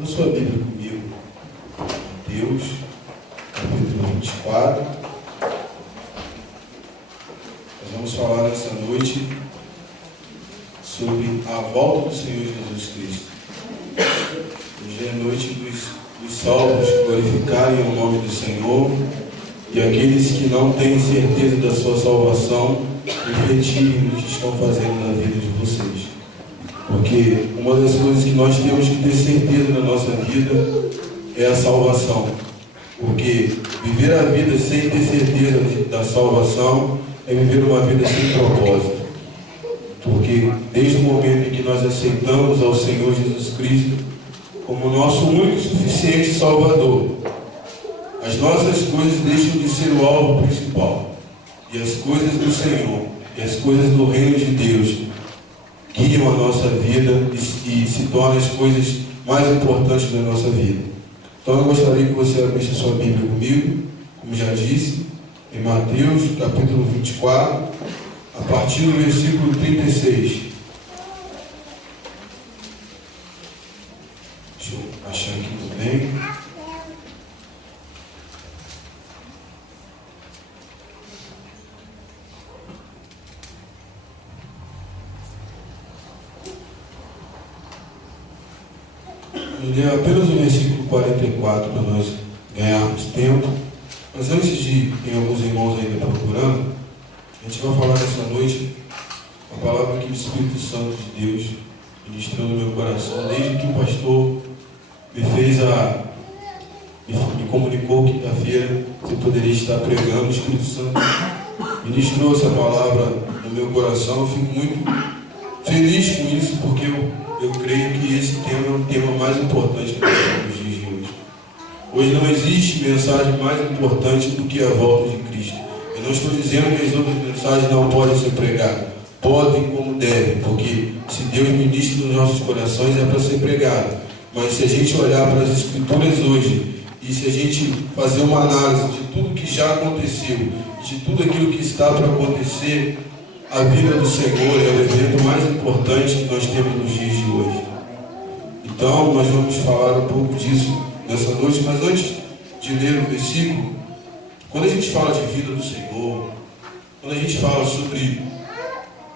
Com sua Bíblia comigo, Mateus, capítulo 24. Nós vamos falar nessa noite sobre a volta do Senhor Jesus Cristo. Hoje é a noite dos salvos glorificarem o nome do Senhor e aqueles que não têm certeza da sua salvação refletirem no que estão fazendo na vida de vocês. Porque uma das coisas que nós temos que ter certeza na nossa vida é a salvação. Porque viver a vida sem ter certeza da salvação é viver uma vida sem propósito. Porque desde o momento em que nós aceitamos ao Senhor Jesus Cristo como nosso único e suficiente Salvador, as nossas coisas deixam de ser o alvo principal. E as coisas do Senhor, e as coisas do reino de Deus guiam a nossa vida e se tornam as coisas mais importantes da nossa vida. Então eu gostaria que você abrisse a sua Bíblia comigo, como já disse, em Mateus, capítulo 24, a partir do versículo 36. Deixa eu achar aqui também. Eu li apenas o versículo 44 para nós ganharmos tempo. Mas antes de ter alguns irmãos ainda procurando, a gente vai falar nessa noite a palavra aqui do Espírito Santo de Deus ministrando no meu coração, desde que o pastor me comunicou quinta-feira que eu poderia estar pregando. O Espírito Santo ministrou essa palavra no meu coração. Eu fico muito feliz com isso, porque eu creio que esse tema é o tema mais importante que nós temos nos dias de hoje. Hoje não existe mensagem mais importante do que a volta de Cristo. Eu não estou dizendo que as outras mensagens não podem ser pregadas. Podem como devem, porque se Deus ministra nos nossos corações é para ser pregado. Mas se a gente olhar para as Escrituras hoje e se a gente fazer uma análise de tudo que já aconteceu, de tudo aquilo que está para acontecer, a vida do Senhor é o evento mais importante que nós temos nos dias de hoje. Então, nós vamos falar um pouco disso nessa noite, mas antes de ler o versículo, quando a gente fala de vida do Senhor, quando a gente fala sobre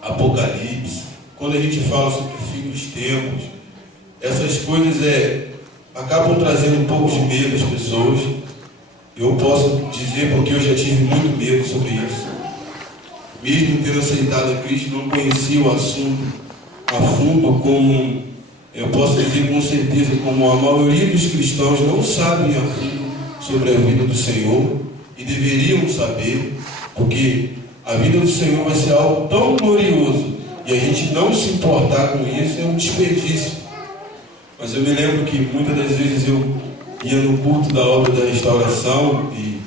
Apocalipse, quando a gente fala sobre o fim dos tempos, essas coisas acabam trazendo um pouco de medo às pessoas. Eu posso dizer porque eu já tive muito medo sobre isso. Mesmo tendo aceitado a Cristo, não conhecia o assunto a fundo, como eu posso dizer com certeza, como a maioria dos cristãos não sabem a fundo sobre a vida do Senhor e deveriam saber, porque a vida do Senhor vai ser algo tão glorioso e a gente não se importar com isso é um desperdício. Mas eu me lembro que muitas das vezes eu ia no culto da obra da restauração e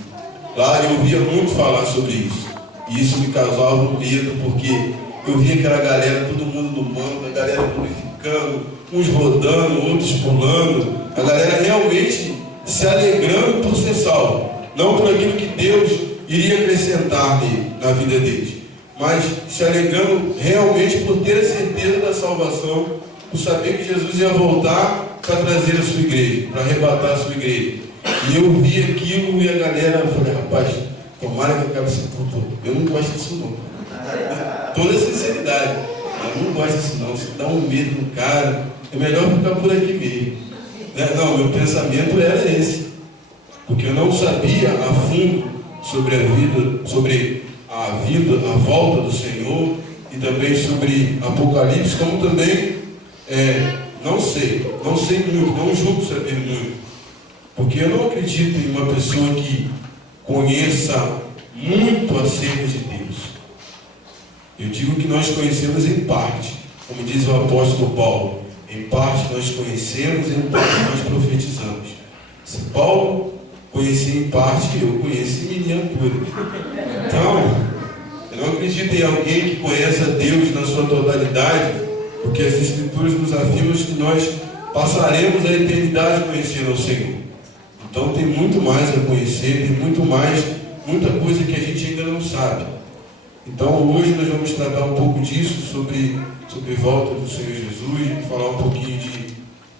lá eu ouvia muito falar sobre isso. E isso me causava um medo, porque eu via aquela galera, todo mundo no manto, a galera glorificando, uns rodando, outros pulando, a galera realmente se alegrando por ser salvo, não por aquilo que Deus iria acrescentar na vida deles, mas se alegrando realmente por ter a certeza da salvação, por saber que Jesus ia voltar para trazer a sua igreja, para arrebatar a sua igreja. E eu vi aquilo e a galera, eu falei, rapaz, tomara que acabe esse culto. Eu não gosto disso não. Toda sinceridade. Eu não gosto disso não. Se dá um medo no cara, é melhor ficar por aqui mesmo. Não, meu pensamento era esse. Porque eu não sabia a fundo sobre a volta do Senhor e também sobre Apocalipse, como também não sei muito, não julgo saber muito. Porque eu não acredito em uma pessoa que conheça muito acerca de Deus. Eu digo que nós conhecemos em parte, como diz o apóstolo Paulo, em parte nós conhecemos, em parte nós profetizamos. Se Paulo conhecia em parte, eu conheço em miniatura. Então, eu não acredito em alguém que conheça Deus na sua totalidade, porque as Escrituras nos afirmam que nós passaremos a eternidade conhecendo ao Senhor. Então tem muito mais a conhecer, tem muita coisa que a gente ainda não sabe. Então hoje nós vamos tratar um pouco disso, sobre volta do Senhor Jesus, falar um pouquinho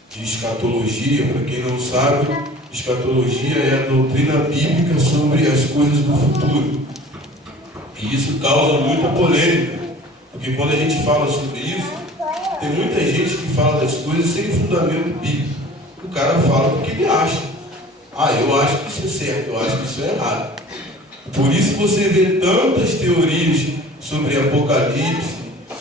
de de escatologia. Para quem não sabe, escatologia é a doutrina bíblica sobre as coisas do futuro. E isso causa muita polêmica, porque quando a gente fala sobre isso, tem muita gente que fala das coisas sem fundamento bíblico. O cara fala porque ele acha. Eu acho que isso é certo, eu acho que isso é errado. Por isso você vê tantas teorias sobre Apocalipse,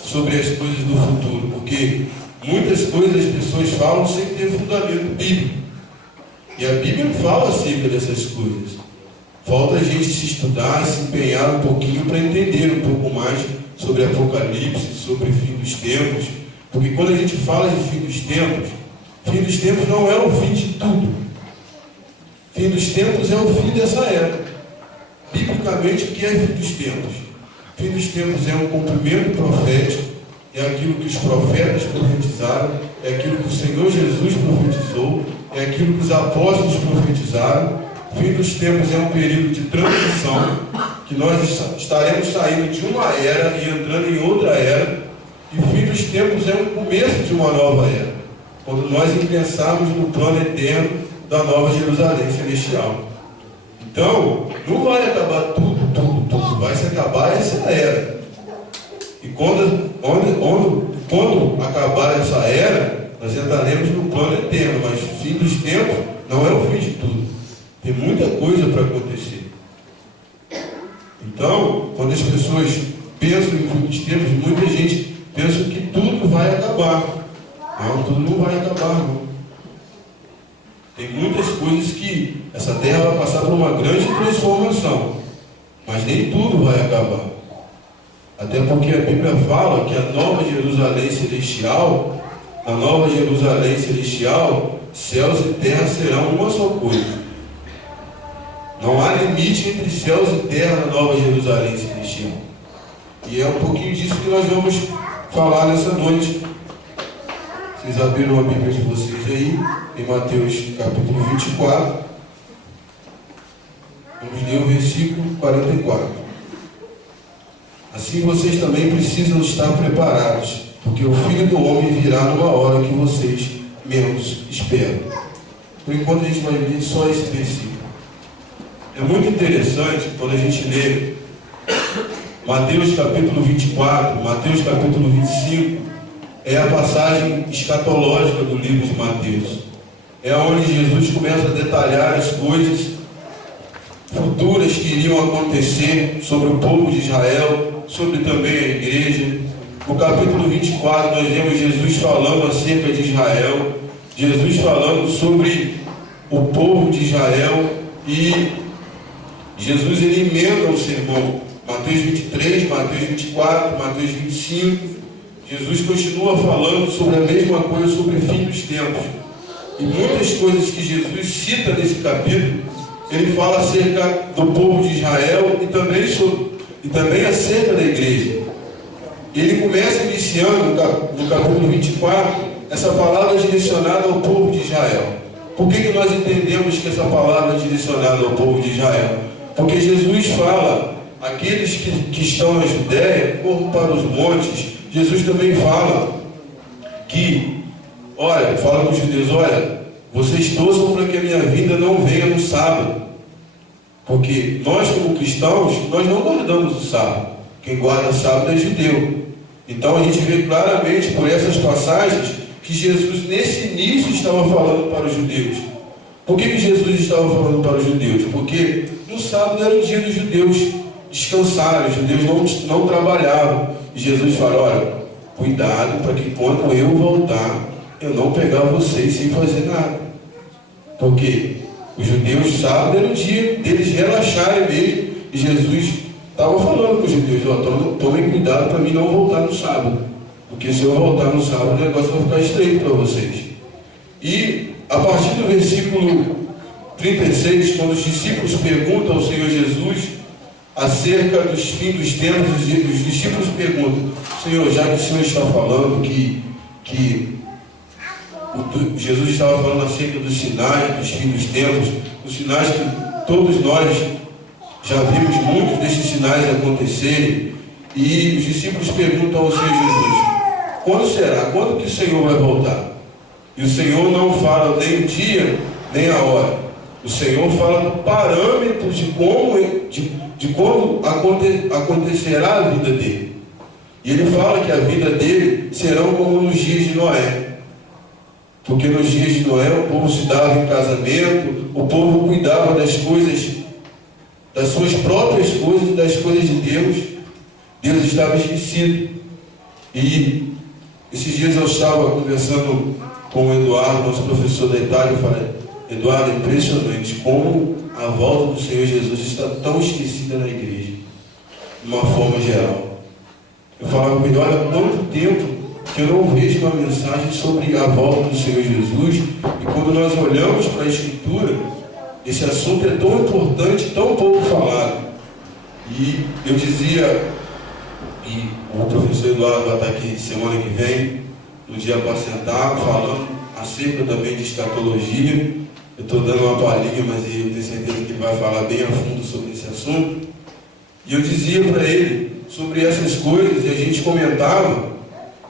sobre as coisas do futuro, porque muitas coisas as pessoas falam sem ter fundamento bíblico. E a Bíblia fala acerca dessas coisas. Falta a gente se estudar, se empenhar um pouquinho para entender um pouco mais sobre Apocalipse, sobre o fim dos tempos. Porque quando a gente fala de fim dos tempos não é o fim de tudo. Fim dos tempos é o fim dessa era. Biblicamente, o que é fim dos tempos? Fim dos tempos é um cumprimento profético, é aquilo que os profetas profetizaram, é aquilo que o Senhor Jesus profetizou, é aquilo que os apóstolos profetizaram. Fim dos tempos é um período de transição, que nós estaremos saindo de uma era e entrando em outra era. E fim dos tempos é o começo de uma nova era, quando nós ingressarmos no plano eterno da nova Jerusalém celestial. Então, não vai acabar tudo. Vai se acabar essa era. E quando acabar essa era, nós entraremos no plano eterno. Mas o fim dos tempos não é o fim de tudo. Tem muita coisa para acontecer. Então, quando as pessoas pensam em fim dos tempos, muita gente pensa que tudo vai acabar. Não, tudo não vai acabar, não. Tem muitas coisas que essa terra vai passar por uma grande transformação, mas nem tudo vai acabar. Até porque a Bíblia fala que a nova Jerusalém celestial, céus e terra serão uma só coisa. Não há limite entre céus e terra na nova Jerusalém celestial. E é um pouquinho disso que nós vamos falar nessa noite. Vocês abriram a Bíblia de vocês aí, em Mateus capítulo 24. Vamos ler o versículo 44. Assim vocês também precisam estar preparados, porque o Filho do Homem virá numa hora que vocês menos esperam. Por enquanto a gente vai ler só esse versículo. É muito interessante quando a gente lê Mateus capítulo 24, Mateus capítulo 25, é a passagem escatológica do livro de Mateus. É onde Jesus começa a detalhar as coisas futuras que iriam acontecer sobre o povo de Israel, sobre também a igreja. No capítulo 24 nós vemos Jesus falando acerca de Israel, Jesus falando sobre o povo de Israel, e Jesus ele emenda o sermão. Mateus 23, Mateus 24, Mateus 25. Jesus continua falando sobre a mesma coisa, sobre o fim dos tempos. E muitas coisas que Jesus cita nesse capítulo, ele fala acerca do povo de Israel e também acerca da igreja. Ele começa iniciando no capítulo 24, essa palavra direcionada ao povo de Israel. Por que nós entendemos que essa palavra é direcionada ao povo de Israel? Porque Jesus fala, aqueles que estão na Judéia, corram para os montes. Jesus também fala que, fala para os judeus, vocês torçam para que a minha vinda não venha no sábado. Porque nós, como cristãos, nós não guardamos o sábado. Quem guarda o sábado é judeu. Então a gente vê claramente por essas passagens que Jesus nesse início estava falando para os judeus. Por que Jesus estava falando para os judeus? Porque no sábado era o dia dos judeus descansarem, os judeus não trabalhavam. E Jesus fala, cuidado para que quando eu voltar, eu não pegar vocês sem fazer nada. Porque os judeus, sábado era o dia deles relaxarem mesmo. E Jesus estava falando com os judeus, tomem cuidado para mim não voltar no sábado. Porque se eu voltar no sábado, o negócio vai ficar estreito para vocês. E a partir do versículo 36, quando os discípulos perguntam ao Senhor Jesus acerca dos fins dos tempos, os discípulos perguntam, Senhor, já que o Senhor está falando que Jesus estava falando acerca dos sinais, dos fins dos tempos, os sinais que todos nós já vimos muitos desses sinais acontecerem, e os discípulos perguntam ao Senhor Jesus, quando será? Quando que o Senhor vai voltar? E o Senhor não fala nem o dia, nem a hora. O Senhor fala do parâmetro de como acontecerá a vida dele. E ele fala que a vida dele serão como nos dias de Noé. Porque nos dias de Noé o povo se dava em casamento, o povo cuidava das coisas, das suas próprias coisas e das coisas de Deus. Deus estava esquecido. E esses dias eu estava conversando com o Eduardo, nosso professor da Itália. Eu falei: Eduardo, é impressionante como a volta do Senhor Jesus está tão esquecida na igreja, de uma forma geral. Eu falava com ele: olha, há quanto tempo que eu não vejo uma mensagem sobre a volta do Senhor Jesus. E quando nós olhamos para a Escritura, esse assunto é tão importante, tão pouco falado. E eu dizia, e o professor Eduardo vai estar aqui semana que vem, no dia apacentado, falando acerca também de escatologia. Eu estou dando uma palhinha, mas eu tenho certeza que ele vai falar bem a fundo sobre esse assunto. E eu dizia para ele sobre essas coisas, e a gente comentava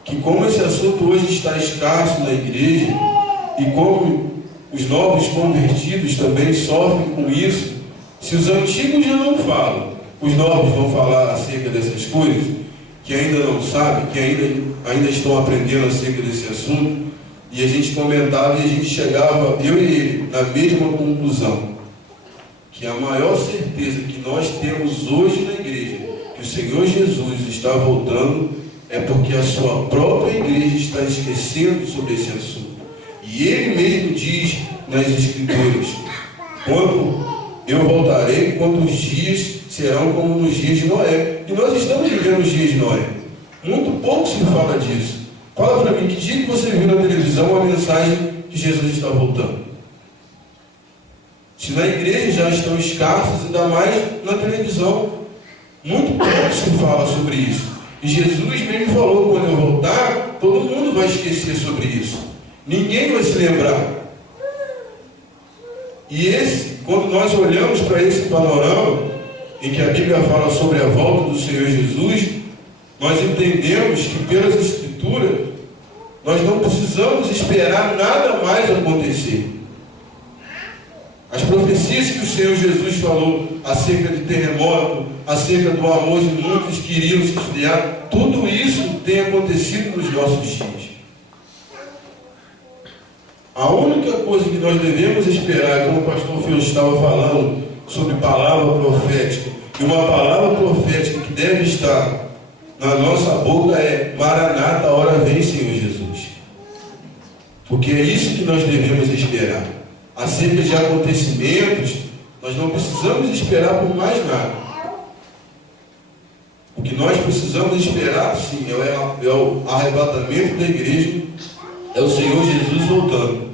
que como esse assunto hoje está escasso na igreja, e como os novos convertidos também sofrem com isso, se os antigos já não falam, os novos vão falar acerca dessas coisas, que ainda não sabem, que ainda estão aprendendo acerca desse assunto. E a gente comentava e a gente chegava, eu e ele, na mesma conclusão, que a maior certeza que nós temos hoje na igreja, que o Senhor Jesus está voltando, é porque a sua própria igreja está esquecendo sobre esse assunto. E ele mesmo diz nas Escrituras: quando eu voltarei, quando os dias serão como nos dias de Noé. E nós estamos vivendo os dias de Noé. Muito pouco se fala disso. Fala para mim, que dia que você viu na televisão uma mensagem que Jesus está voltando? Se na igreja já estão escassos, ainda mais na televisão. Muito pouco se fala sobre isso. E Jesus mesmo falou: quando eu voltar, todo mundo vai esquecer sobre isso. Ninguém vai se lembrar. E quando nós olhamos para esse panorama, em que a Bíblia fala sobre a volta do Senhor Jesus, nós entendemos que pelas Escrituras, nós não precisamos esperar nada mais acontecer. As profecias que o Senhor Jesus falou acerca de terremoto, acerca do amor de muitos que iriam se esfriar, tudo isso tem acontecido nos nossos dias. A única coisa que nós devemos esperar, como o pastor Fio estava falando sobre palavra profética, e uma palavra profética que deve estar na nossa boca é: Maranata, a hora vem, Senhor Jesus. Porque é isso que nós devemos esperar. Acerca de acontecimentos, nós não precisamos esperar por mais nada. O que nós precisamos esperar, sim, é o arrebatamento da igreja, é o Senhor Jesus voltando.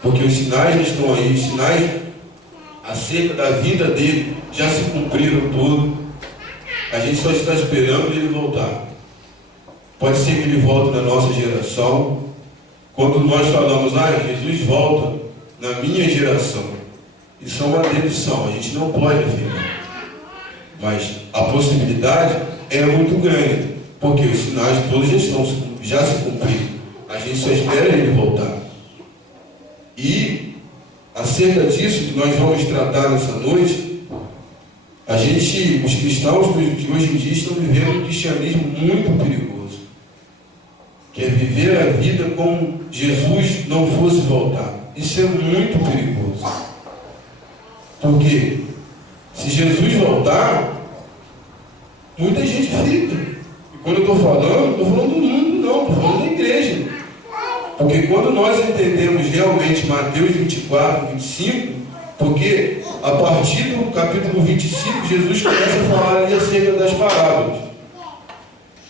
Porque os sinais já estão aí, os sinais acerca da vida dele já se cumpriram tudo. A gente só está esperando ele voltar. Pode ser que ele volte na nossa geração. Quando nós falamos: Jesus volta na minha geração, isso é uma dedução, a gente não pode afirmar. Mas a possibilidade é muito grande, porque os sinais todos já se cumpriram. A gente só espera ele voltar. E acerca disso que nós vamos tratar nessa noite, os cristãos de hoje em dia estão vivendo um cristianismo muito perigoso, que é viver a vida como Jesus não fosse voltar. Isso é muito perigoso. Porque se Jesus voltar, muita gente fica. E quando eu estou falando, não estou falando do mundo, não, estou falando da igreja. Porque quando nós entendemos realmente Mateus 24, 25, porque a partir do capítulo 25, Jesus começa a falar ali acerca das parábolas.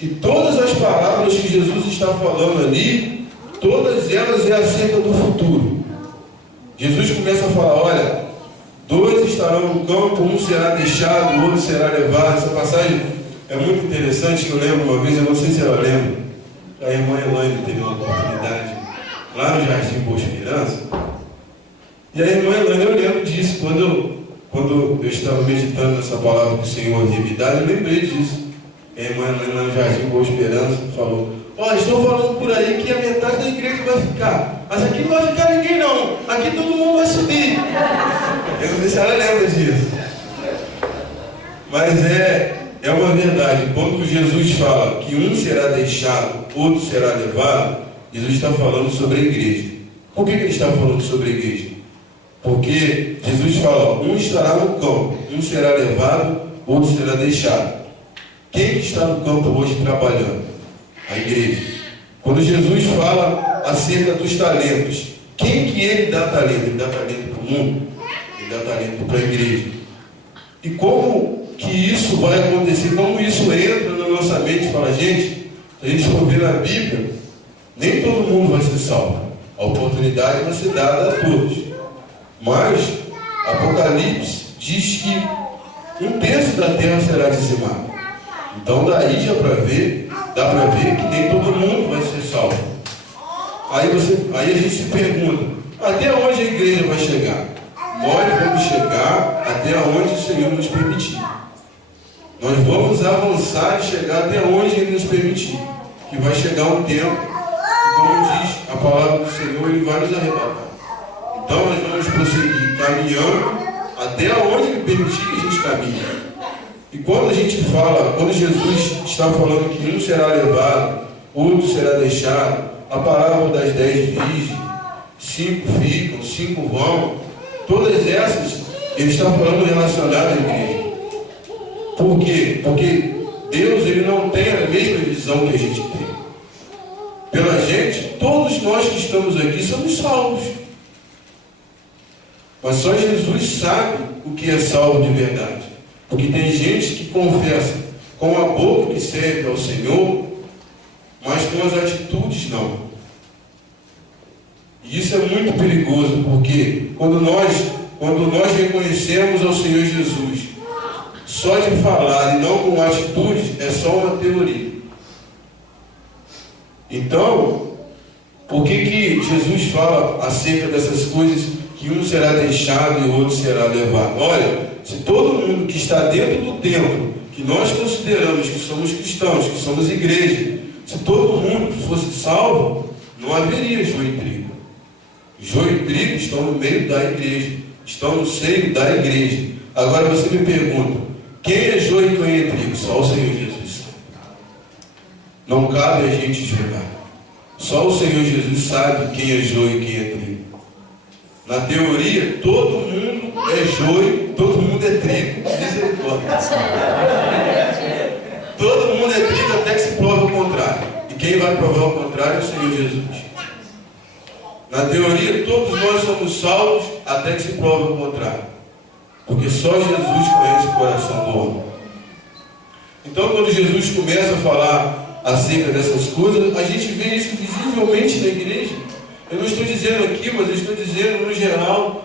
E todas as parábolas que Jesus está falando ali, todas elas é acerca do futuro. Jesus começa a falar: olha, 2 estarão no campo, um será deixado, o outro será levado. Essa passagem é muito interessante, que eu lembro uma vez, eu não sei se ela lembra, a irmã Elaine teve uma oportunidade lá no Jardim Boa Esperança. E a irmã Elaine, eu lembro disso, quando eu estava meditando nessa palavra que o Senhor havia me dado, eu lembrei disso. A irmã Elaine lá no Jardim Boa Esperança falou: estão falando por aí que a metade da igreja vai ficar. mas aqui não vai ficar ninguém não, aqui todo mundo vai subir. Eu não sei se ela lembra disso. Mas é uma verdade. Quando Jesus fala que um será deixado, outro será levado, Jesus está falando sobre a igreja. Por que ele está falando sobre a igreja? Porque Jesus fala, um estará no campo, um será levado, outro será deixado. Quem que está no campo hoje trabalhando? A igreja. Quando Jesus fala acerca dos talentos, quem que ele dá talento? Ele dá talento para o mundo? Ele dá talento para a igreja. E como que isso vai acontecer? Como isso entra na nossa mente e fala, gente, se a gente for ver na Bíblia, nem todo mundo vai ser salvo. A oportunidade vai ser dada a todos. Mas Apocalipse diz que 1/3 da terra será dizimada. Então daí dá para ver que nem todo mundo vai ser salvo. Aí a gente se pergunta, até onde a igreja vai chegar? Nós vamos chegar até onde o Senhor nos permitir. Nós vamos avançar e chegar até onde Ele nos permitir. Que vai chegar um tempo, como diz a palavra do Senhor, Ele vai nos arrebatar. Então nós vamos prosseguir caminhando até onde Ele permitir que a gente caminhe. E quando Jesus está falando que um será levado, outro será deixado, a parábola das 10 virgens, 5 ficam, 5 vão, todas essas, ele está falando relacionado à igreja. Por quê? Porque Deus, ele não tem a mesma visão que a gente tem. Pela gente, todos nós que estamos aqui somos salvos. Mas só Jesus sabe o que é salvo de verdade. Porque tem gente que confessa com a boca que serve ao Senhor, mas com as atitudes não. E isso é muito perigoso, porque quando nós reconhecemos ao Senhor Jesus, só de falar e não com atitudes, é só uma teoria. Então, por que Jesus fala acerca dessas coisas, que um será deixado e o outro será levado? Olha, se todo mundo que está dentro do templo, que nós consideramos que somos cristãos, que somos igreja, se todo mundo fosse salvo, não haveria joio e trigo. Joio e trigo estão no meio da igreja, estão no seio da igreja. Agora você me pergunta, quem é joio e quem é trigo? Só o Senhor Jesus. Não cabe a gente julgar. Só o Senhor Jesus sabe quem é joio e quem é trigo. Na teoria, todo mundo é joio, todo mundo é trigo. Misericórdia. Todo mundo é trigo até que se prova o contrário. E quem vai provar o contrário é o Senhor Jesus. Na teoria, todos nós somos salvos até que se prova o contrário. Porque só Jesus conhece o coração do homem. Então, quando Jesus começa a falar acerca dessas coisas, a gente vê isso visivelmente na igreja. Eu não estou dizendo aqui, mas eu estou dizendo no geral.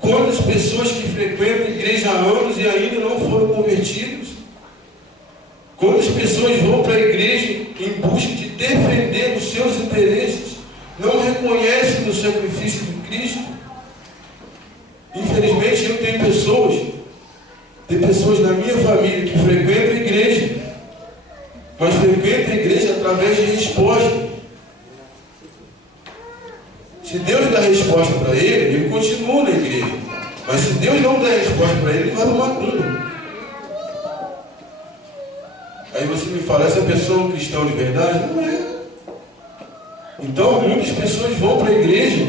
Quantas pessoas que frequentam a igreja há anos e ainda não foram convertidos? Quantas pessoas vão para a igreja em busca de defender os seus interesses? Não reconhecem o sacrifício de Cristo? Infelizmente, eu tenho pessoas na minha família que frequentam a igreja, mas frequentam a igreja através de resposta. Se Deus dá resposta para ele continua na igreja. Mas se Deus não der resposta para ele vai no macumba. Aí você me fala, essa pessoa é um cristão de verdade? Não é. Então, muitas pessoas vão para a igreja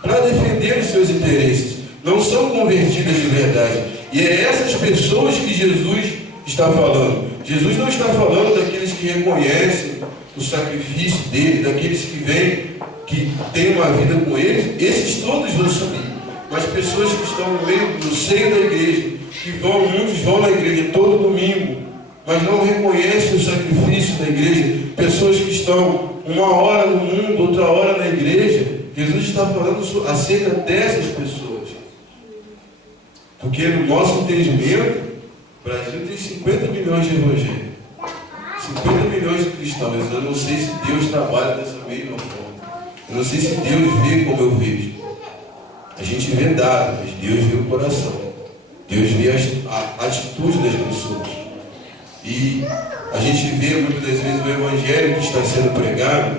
para defender os seus interesses. Não são convertidas de verdade. E é essas pessoas que Jesus está falando. Jesus não está falando daqueles que reconhecem o sacrifício dele, daqueles que vêm, que têm uma vida com ele. Esses todos vão subir. Mas pessoas que estão no seio da igreja, muitos vão na igreja todo domingo, mas não reconhecem o sacrifício da igreja. Pessoas que estão uma hora no mundo, outra hora na igreja. Jesus está falando acerca dessas pessoas. Porque no nosso entendimento, o Brasil tem 50 milhões de evangélicos, 50 milhões de cristãos. Eu não sei se Deus trabalha dessa mesma forma. Eu não sei se Deus vê como eu vejo. A gente vê dados, mas Deus vê o coração. Deus vê a atitude das pessoas. E a gente vê muitas das vezes o evangelho que está sendo pregado,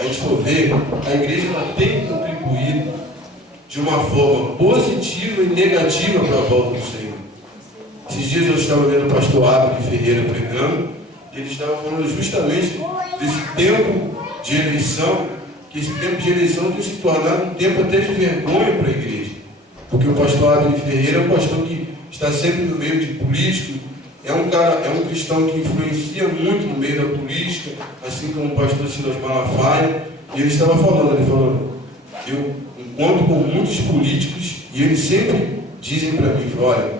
a gente for ver, a igreja ela tem contribuído de uma forma positiva e negativa para a volta do Senhor. Esses dias eu estava vendo o pastor Abel Ferreira pregando, e ele estava falando justamente desse tempo de eleição, que esse tempo de eleição tem se tornado um tempo até de vergonha para a igreja. Porque o pastor Abel Ferreira é um pastor que está sempre no meio de políticos, é um cristão que influencia muito no meio da política, assim como o pastor Silas Malafaia, e ele estava falando, eu encontro com muitos políticos e eles sempre dizem para mim, olha,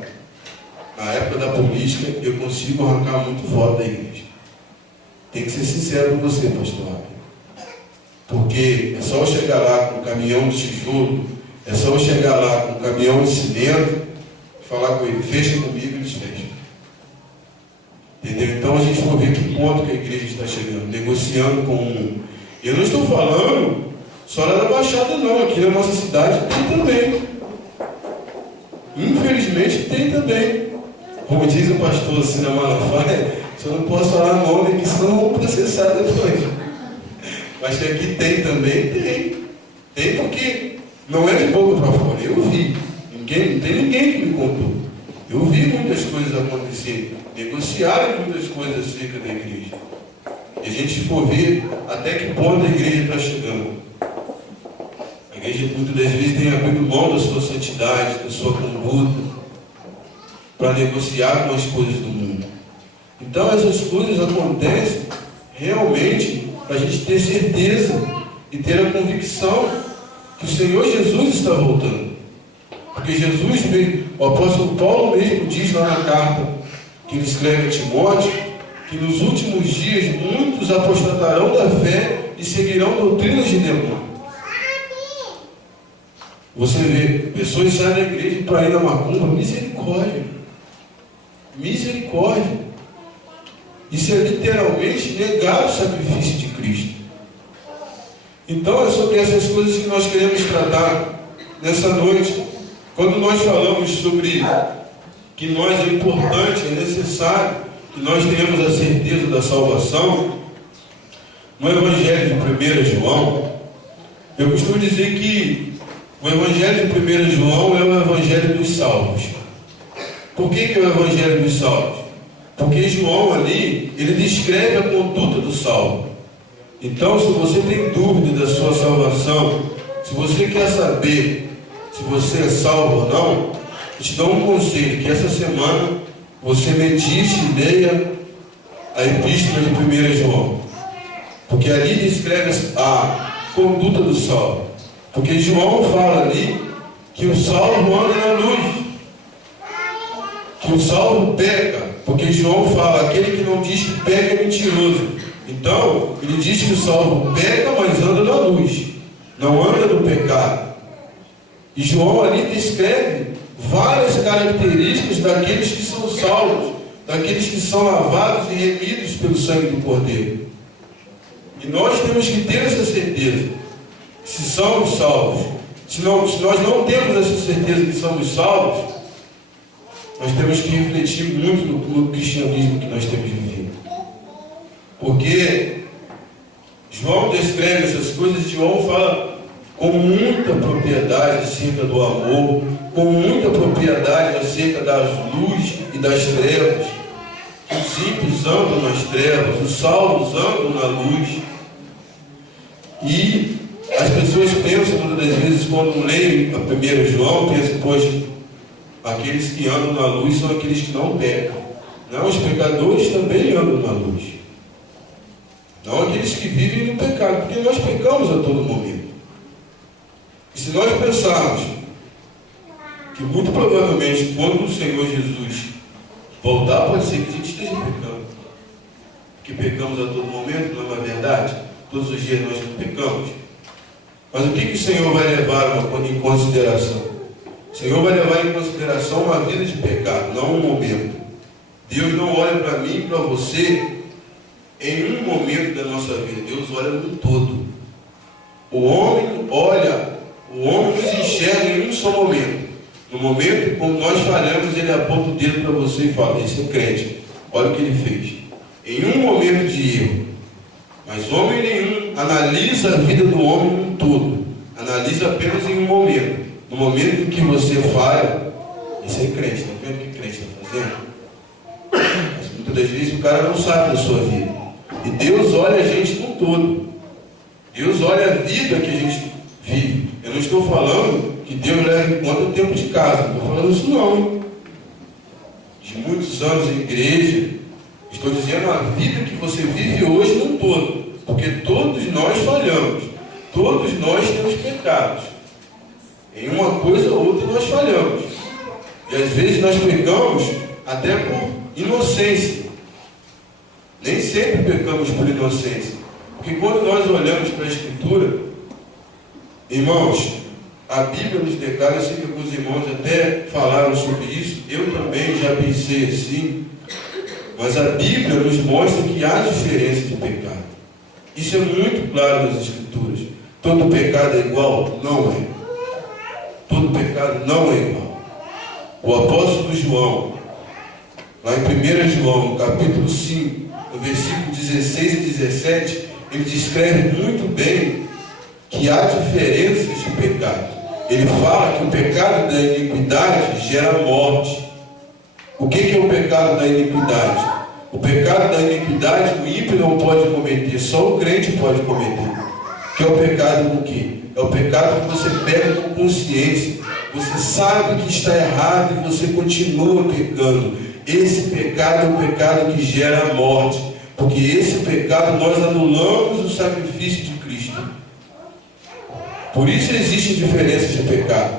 na época da política eu consigo arrancar muito voto da igreja. Tem que ser sincero com você, pastor Abel. Porque é só eu chegar lá com um caminhão de tijolo, é só eu chegar lá com um caminhão de cimento, falar com ele, fecha comigo, eles fecham. Entendeu? Então a gente vai ver que ponto que a igreja está chegando, negociando com o mundo. Eu não estou falando só lá da Baixada não, aqui na nossa cidade tem também. Infelizmente tem também. Como diz o pastor Sina Malafaia, eu não posso falar nome aqui, senão eu vou processar depois. Mas que aqui tem também, tem. Tem porque não é de boca para fora, eu vi. Não tem ninguém que me contou. Eu vi muitas coisas acontecerem, negociaram muitas coisas acerca da igreja. E a gente for ver até que ponto a igreja está chegando. A igreja muitas das vezes tem abrido mão da sua santidade, da sua conduta, para negociar com as coisas do mundo. Então essas coisas acontecem realmente para a gente ter certeza e ter a convicção que o Senhor Jesus está voltando. Porque Jesus mesmo, o apóstolo Paulo mesmo diz lá na carta que ele escreve a Timóteo, que nos últimos dias muitos apostatarão da fé e seguirão doutrinas de demônio. Você vê, pessoas saem da igreja para ir na macumba, misericórdia. Misericórdia. Isso é literalmente negar o sacrifício de Cristo. Então é sobre essas coisas que nós queremos tratar nessa noite. Quando nós falamos sobre que nós é importante, é necessário que nós tenhamos a certeza da salvação, no Evangelho de 1 João, eu costumo dizer que o Evangelho de 1 João é o Evangelho dos salvos. Por que é o Evangelho dos salvos? Porque João ali, ele descreve a conduta do salvo. Então, se você tem dúvida da sua salvação, se você quer saber se você é salvo ou não, eu te dou um conselho, que essa semana você medite e leia a epístola de 1 João. Porque ali descreve a conduta do salvo. Porque João fala ali que o salvo anda na luz, que o salvo peca, porque João fala, aquele que não diz que peca é mentiroso. Então, ele diz que o salvo peca, mas anda na luz, não anda no pecado. E João ali descreve várias características daqueles que são salvos, daqueles que são lavados e remidos pelo sangue do Cordeiro. E nós temos que ter essa certeza, se somos salvos. Se nós não temos essa certeza que somos salvos, nós temos que refletir muito no cristianismo que nós temos vivido. Porque João descreve essas coisas, João fala com muita propriedade acerca do amor, com muita propriedade acerca das luzes e das trevas. Os ímpios andam nas trevas, os salvos andam na luz. E as pessoas pensam, muitas das vezes, quando leem a 1 João, pensam, poxa, aqueles que andam na luz são aqueles que não pecam. Não, os pecadores também andam na luz. Não aqueles que vivem no pecado, porque nós pecamos a todo momento. E se nós pensarmos que muito provavelmente quando o Senhor Jesus voltar, pode ser que a gente esteja pecando. Que pecamos a todo momento, não é uma verdade? Todos os dias nós pecamos. Mas o que o Senhor vai levar em consideração? O Senhor vai levar em consideração uma vida de pecado, não um momento. Deus não olha para mim e para você em um momento da nossa vida. Deus olha no todo. O homem nos enxerga em um só momento. No momento como nós falhamos, ele aponta o dedo para você e fala, esse é o crente, olha o que ele fez. Em um momento de erro. Mas homem nenhum analisa a vida do homem num todo. Analisa apenas em um momento. No momento em que você falha, isso é crente, está vendo o que crente está fazendo? Mas muitas das vezes o cara não sabe da sua vida. E Deus olha a gente num todo. Deus olha a vida que a gente vive. Eu não estou falando que Deus leva em conta o tempo de casa. Não estou falando isso não. De muitos anos em igreja, estou dizendo a vida que você vive hoje num todo. Porque todos nós falhamos. Todos nós temos pecados. Em uma coisa ou outra nós falhamos. E às vezes nós pecamos até por inocência. Nem sempre pecamos por inocência. Porque quando nós olhamos para a Escritura, irmãos, a Bíblia nos declara, eu sei que alguns irmãos até falaram sobre isso, eu também já pensei assim, mas a Bíblia nos mostra que há diferença de pecado. Isso é muito claro nas Escrituras. Todo pecado é igual? Não é. Todo pecado não é igual. O apóstolo João, lá em 1 João, no capítulo 5, no versículo 16 e 17, ele descreve muito bem que há diferenças de pecado. Ele fala que o pecado da iniquidade gera morte. O que é o pecado da iniquidade? O pecado da iniquidade o ímpio não pode cometer, só o crente pode cometer. Que é o pecado do quê? É o pecado que você pega com consciência. Você sabe que está errado e você continua pecando. Esse pecado é o pecado que gera a morte. Porque esse pecado nós anulamos o sacrifício de Cristo. Por isso existem diferenças de pecado.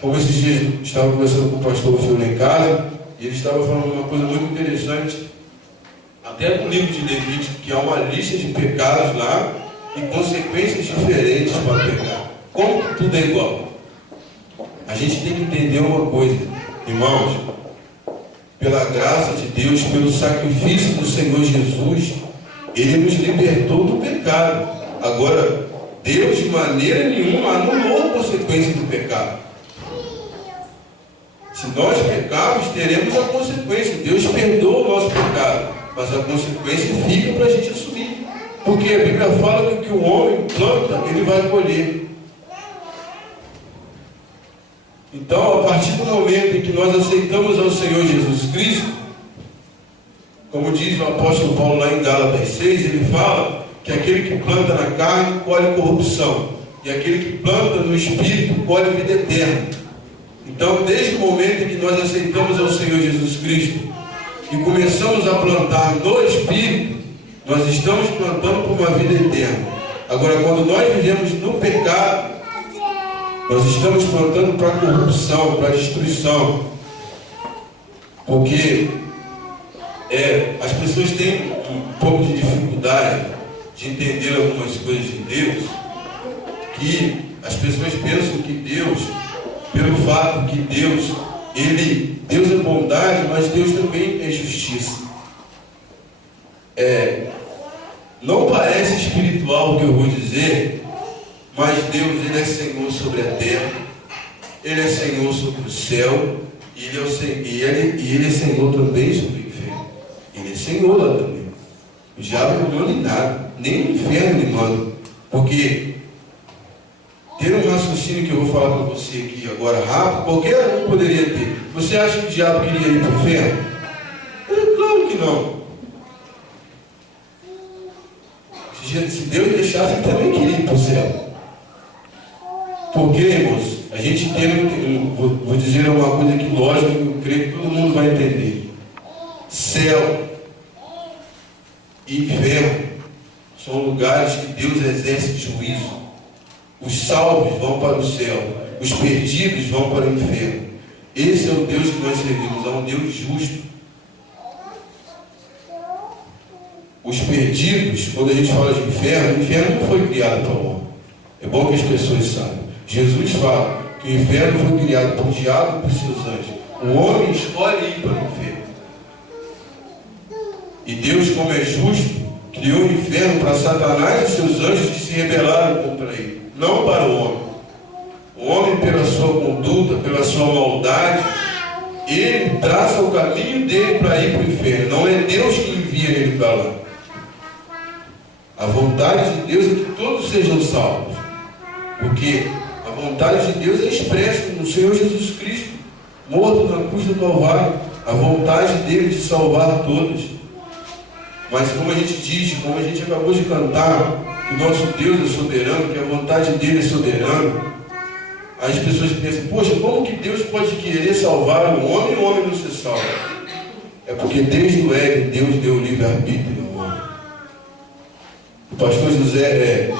Como esses dias eu estava conversando com o pastor Filho em casa, e ele estava falando uma coisa muito interessante, até no livro de Levítico, que há uma lista de pecados lá e consequências diferentes para o pecado. Como que tudo é igual? A gente tem que entender uma coisa, irmãos. Pela graça de Deus, pelo sacrifício do Senhor Jesus, Ele nos libertou do pecado. Agora, Deus de maneira nenhuma anulou a consequência do pecado. Se nós pecarmos, teremos a consequência. Deus perdoa o nosso pecado, mas a consequência fica para a gente assumir. Porque a Bíblia fala que o que o homem planta, ele vai colher. Então, a partir do momento em que nós aceitamos ao Senhor Jesus Cristo, como diz o apóstolo Paulo lá em Gálatas 6, ele fala que aquele que planta na carne colhe corrupção, e aquele que planta no Espírito colhe vida eterna. Então, desde o momento em que nós aceitamos ao Senhor Jesus Cristo e começamos a plantar no Espírito, nós estamos plantando por uma vida eterna. Agora, quando nós vivemos no pecado, nós estamos plantando para a corrupção, para a destruição. Porque as pessoas têm um pouco de dificuldade de entender algumas coisas de Deus, que as pessoas pensam que Deus, pelo fato que Deus é bondade, mas Deus também é justiça. Não parece espiritual o que eu vou dizer, mas Deus, Ele é Senhor sobre a terra, Ele é Senhor sobre o céu, e Ele é Senhor também sobre o inferno. Ele é Senhor lá também. O diabo não manda em nada, nem no inferno ele manda. Porque ter um raciocínio que eu vou falar para você aqui agora rápido, qualquer um poderia ter. Você acha que o diabo queria ir para o inferno? Claro que não. Se Deus deixasse, ele também queria ir para o céu. Porque, irmãos, a gente tem, vou dizer uma coisa aqui lógica, que eu creio que todo mundo vai entender. Céu e inferno são lugares que Deus exerce juízo. Os salvos vão para o céu, os perdidos vão para o inferno. Esse é o Deus que nós servimos, é um Deus justo. Os perdidos, quando a gente fala de inferno, o inferno não foi criado para o homem. É bom que as pessoas saibam. Jesus fala que o inferno foi criado por diabo e por seus anjos. O homem escolhe ir para o inferno. E Deus, como é justo, criou o inferno para Satanás e seus anjos que se rebelaram contra ele, não para o homem. O homem, pela sua conduta, pela sua maldade, ele traça o caminho dele para ir para o inferno. Não é Deus que envia ele para lá. A vontade de Deus é que todos sejam salvos. Porque a vontade de Deus é expressa no Senhor Jesus Cristo, morto na cruz do Calvário. A vontade dele de salvar todos. Mas como a gente diz, como a gente acabou de cantar, que o nosso Deus é soberano, que a vontade dele é soberana, as pessoas pensam, poxa, como que Deus pode querer salvar um homem e o homem não ser salvo? É porque desde o Éden Deus deu o livre-arbítrio ao homem. O pastor José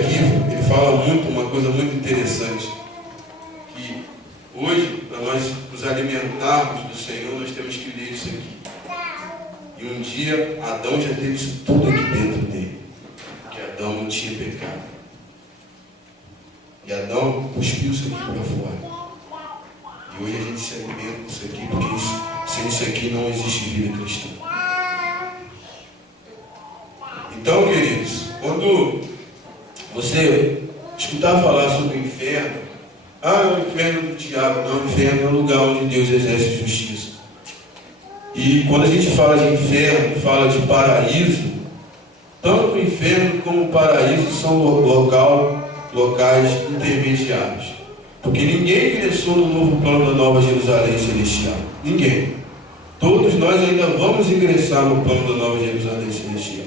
aqui, ele fala uma coisa muito interessante, que hoje, para nós nos alimentarmos do Senhor, nós temos que ler isso aqui. E um dia, Adão já teve isso tudo aqui dentro dele, porque Adão não tinha pecado. E Adão cuspiu isso aqui para fora. E hoje a gente se alimenta com isso aqui, porque sem isso aqui não existe vida cristã. Então, queridos, quando você escutar falar sobre o inferno, o inferno do diabo, não, o inferno é o lugar onde Deus exerce justiça. E quando a gente fala de inferno, fala de paraíso, tanto o inferno como o paraíso são locais intermediários. Porque ninguém ingressou no novo plano da Nova Jerusalém Celestial. Ninguém. Todos nós ainda vamos ingressar no plano da Nova Jerusalém Celestial.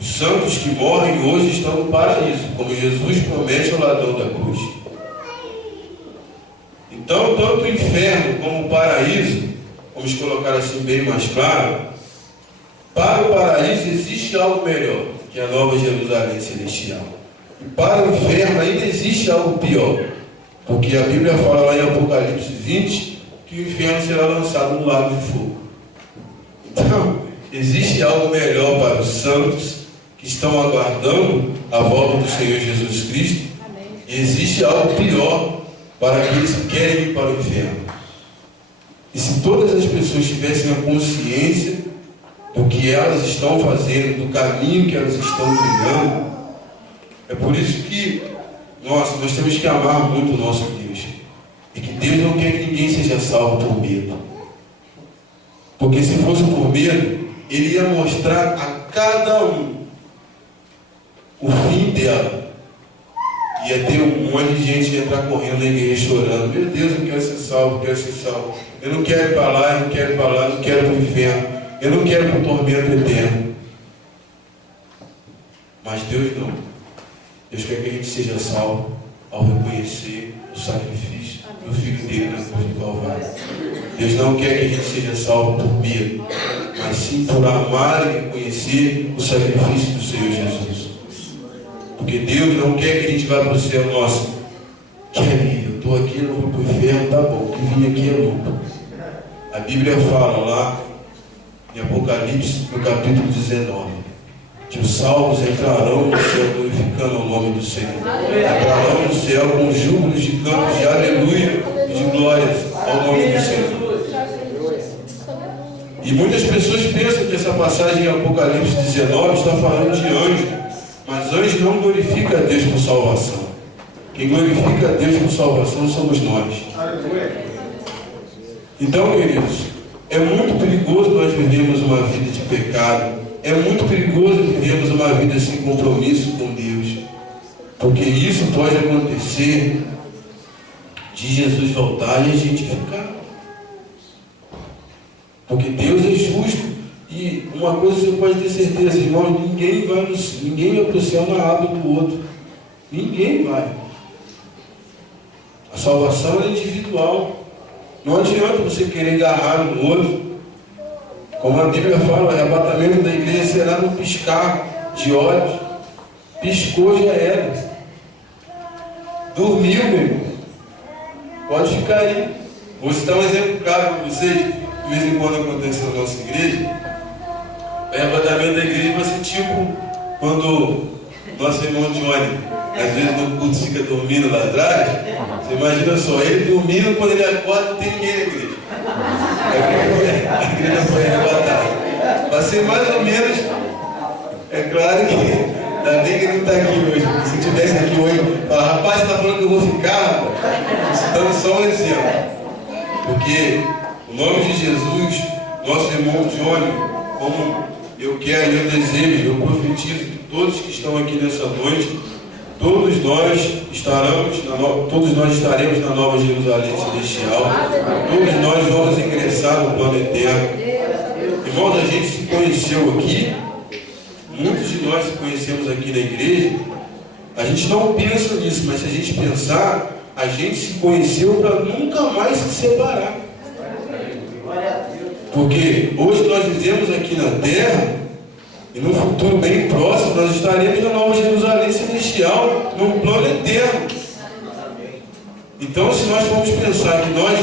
Os santos que morrem hoje estão no paraíso, como Jesus promete ao ladrão da cruz. Então, tanto o inferno como o paraíso, vamos colocar assim bem mais claro, para o paraíso existe algo melhor, que é a Nova Jerusalém Celestial. E para o inferno ainda existe algo pior, porque a Bíblia fala lá em Apocalipse 20 que o inferno será lançado no lago de fogo. Então, existe algo melhor para os santos que estão aguardando a volta do Senhor Jesus Cristo. E existe algo pior para aqueles que querem ir para o inferno. E se todas as pessoas tivessem a consciência do que elas estão fazendo, do caminho que elas estão trilhando, é por isso que nós temos que amar muito o nosso Deus. E que Deus não quer que ninguém seja salvo por medo. Porque se fosse por medo, Ele ia mostrar a cada um o fim dela. Ia ter um monte de gente que ia entrar correndo na igreja chorando. Meu Deus, eu quero ser salvo, eu quero ser salvo. Eu não quero ir para lá, eu não quero ir para lá, eu não quero ir para o inferno. Eu não quero ir para o tormento eterno. Mas Deus não. Deus quer que a gente seja salvo ao reconhecer o sacrifício do Filho dele na cruz do Calvário. Deus não quer que a gente seja salvo por medo, mas sim por amar e reconhecer o sacrifício do Senhor Jesus. Porque Deus não quer que a gente vá para o céu, nossa, que alívio, eu estou aqui, não vou para o inferno, tá bom, o que vim aqui é lucro. A Bíblia fala lá em Apocalipse, no capítulo 19, que os salvos entrarão no céu glorificando o nome do Senhor. Entrarão no céu com júbilos de cantos de aleluia e de glórias ao nome do Senhor. E muitas pessoas pensam que essa passagem em Apocalipse 19 está falando de anjo. Mas anjo não glorifica a Deus por salvação. Quem glorifica a Deus por salvação somos nós. Então, queridos, é muito perigoso nós vivermos uma vida de pecado. É muito perigoso vivermos uma vida sem compromisso com Deus. Porque isso pode acontecer de Jesus voltar e a gente ficar. Porque Deus é justo. E uma coisa você pode ter certeza, irmão, ninguém vai para o céu na aba do outro. Ninguém vai. A salvação é individual. Não adianta você querer agarrar no outro. Como a Bíblia fala, o arrebatamento da igreja será no piscar de olhos. Piscou, já era. Dormiu, meu irmão. Pode ficar aí. Vou citar um exemplo claro para vocês. De vez em quando acontece na nossa igreja. O arrebatamento da igreja vai ser tipo quando nosso irmão Johnny, às vezes no culto fica dormindo lá atrás. Você imagina só, ele dormindo, quando ele acorda não tem ninguém na igreja. A igreja foi arrebatada. Vai ser mais ou menos, é claro que ainda bem que ele não está aqui hoje. Se estivesse aqui hoje, fala, rapaz, você está falando que eu vou ficar? Dando só um exemplo. Porque o nome de Jesus, nosso irmão Johnny, como eu quero, eu desejo, eu profetizo que todos que estão aqui nessa noite, todos nós estaremos na Nova Jerusalém Celestial, todos nós vamos ingressar no plano eterno. Irmãos, a gente se conheceu aqui, muitos de nós se conhecemos aqui na igreja, a gente não pensa nisso, mas se a gente pensar, a gente se conheceu para nunca mais se separar. Porque hoje nós vivemos aqui na terra, e no futuro bem próximo, nós estaremos na Nova Jerusalém Celestial, num plano eterno. Então, se nós formos pensar que nós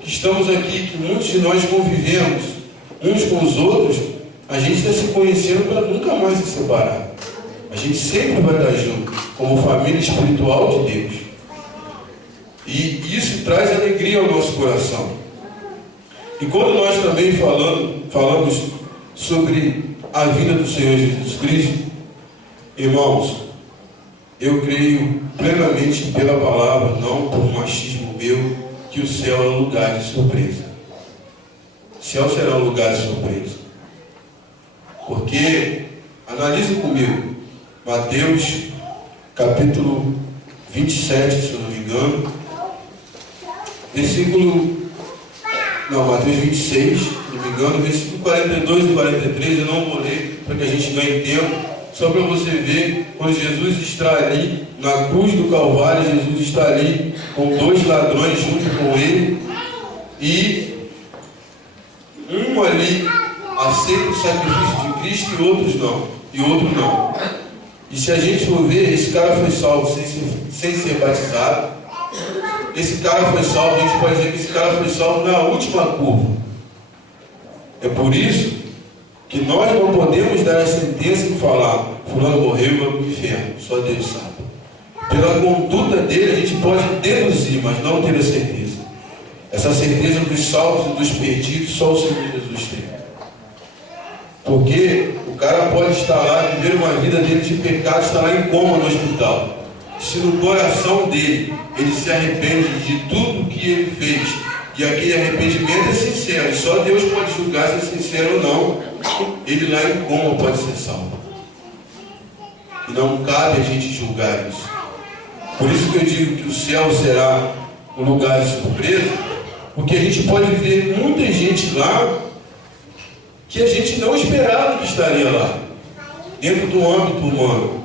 que estamos aqui, que muitos de nós convivemos uns com os outros, a gente está se conhecendo para nunca mais se separar. A gente sempre vai estar junto, como família espiritual de Deus. E isso traz alegria ao nosso coração. E quando nós também falamos sobre a vinda do Senhor Jesus Cristo, irmãos, eu creio plenamente pela palavra, não por um machismo meu, que o céu é um lugar de surpresa. O céu será um lugar de surpresa. Porque, analise comigo, Mateus capítulo 27, se eu não me engano, Mateus 26, se não me engano, versículo 42 e 43, eu não vou ler para que a gente ganhe tempo, só para você ver, quando Jesus está ali, na cruz do Calvário, Jesus está ali com dois ladrões junto com ele, e um ali aceita o sacrifício de Cristo e outros não, e outro não. E se a gente for ver, esse cara foi salvo sem ser batizado. Esse cara foi salvo, a gente pode dizer que esse cara foi salvo na última curva. É por isso que nós não podemos dar a sentença e falar, fulano morreu e vai para o inferno, só Deus sabe. Pela conduta dele a gente pode deduzir, mas não ter a certeza. Essa certeza dos salvos e dos perdidos só o Senhor Jesus tem. Porque o cara pode estar lá, viver uma vida dele de pecado, estar lá em coma no hospital. Se no coração dele, ele se arrepende de tudo que ele fez, e aquele arrependimento é sincero, e só Deus pode julgar se é sincero ou não, ele lá em coma pode ser salvo. E não cabe a gente julgar isso. Por isso que eu digo que o céu será um lugar de surpresa, porque a gente pode ver muita gente lá que a gente não esperava que estaria lá, dentro do âmbito humano.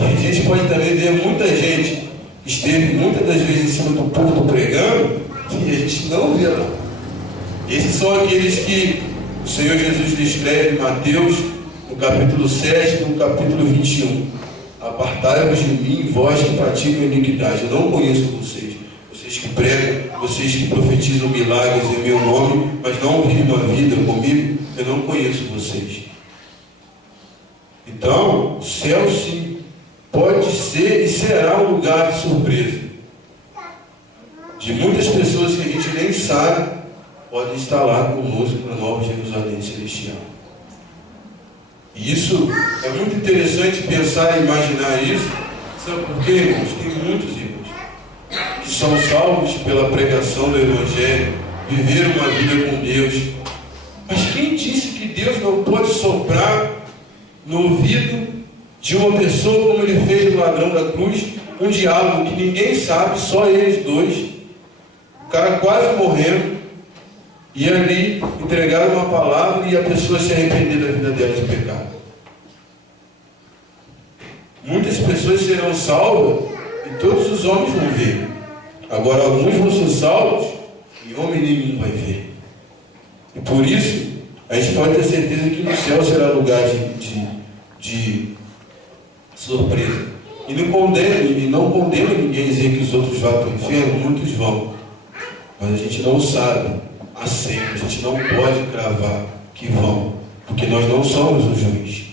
E a gente pode também ver muita gente que esteve muitas das vezes em cima do púlpito pregando, e a gente não vê lá. Esses são aqueles que o Senhor Jesus descreve em Mateus, no capítulo 7, no capítulo 21. Apartai-vos de mim, vós que praticam iniquidade. Eu não conheço vocês. Vocês que pregam, vocês que profetizam milagres em meu nome, mas não vivem uma vida comigo, eu não conheço vocês. Então, o céu sim pode ser e será um lugar de surpresa. De muitas pessoas que a gente nem sabe, podem estar lá conosco na Nova Jerusalém Celestial. E isso é muito interessante pensar e imaginar isso. Sabe por quê, irmãos? Tem muitos irmãos que são salvos pela pregação do Evangelho, viveram uma vida com Deus. Mas quem disse que Deus não pode soprar no ouvido de uma pessoa, como ele fez no ladrão da cruz, um diálogo que ninguém sabe, só eles dois, o cara quase morrendo, e ali entregaram uma palavra e a pessoa se arrepender da vida dela de pecado. Muitas pessoas serão salvas e todos os homens vão ver. Agora alguns vão ser salvos e homem nenhum vai ver. E por isso a gente pode ter certeza que no céu será lugar de surpresa. E não condena ninguém dizer que os outros vão para o inferno, muitos vão. Mas a gente não sabe a sempre, a gente não pode cravar que vão, porque nós não somos o juiz.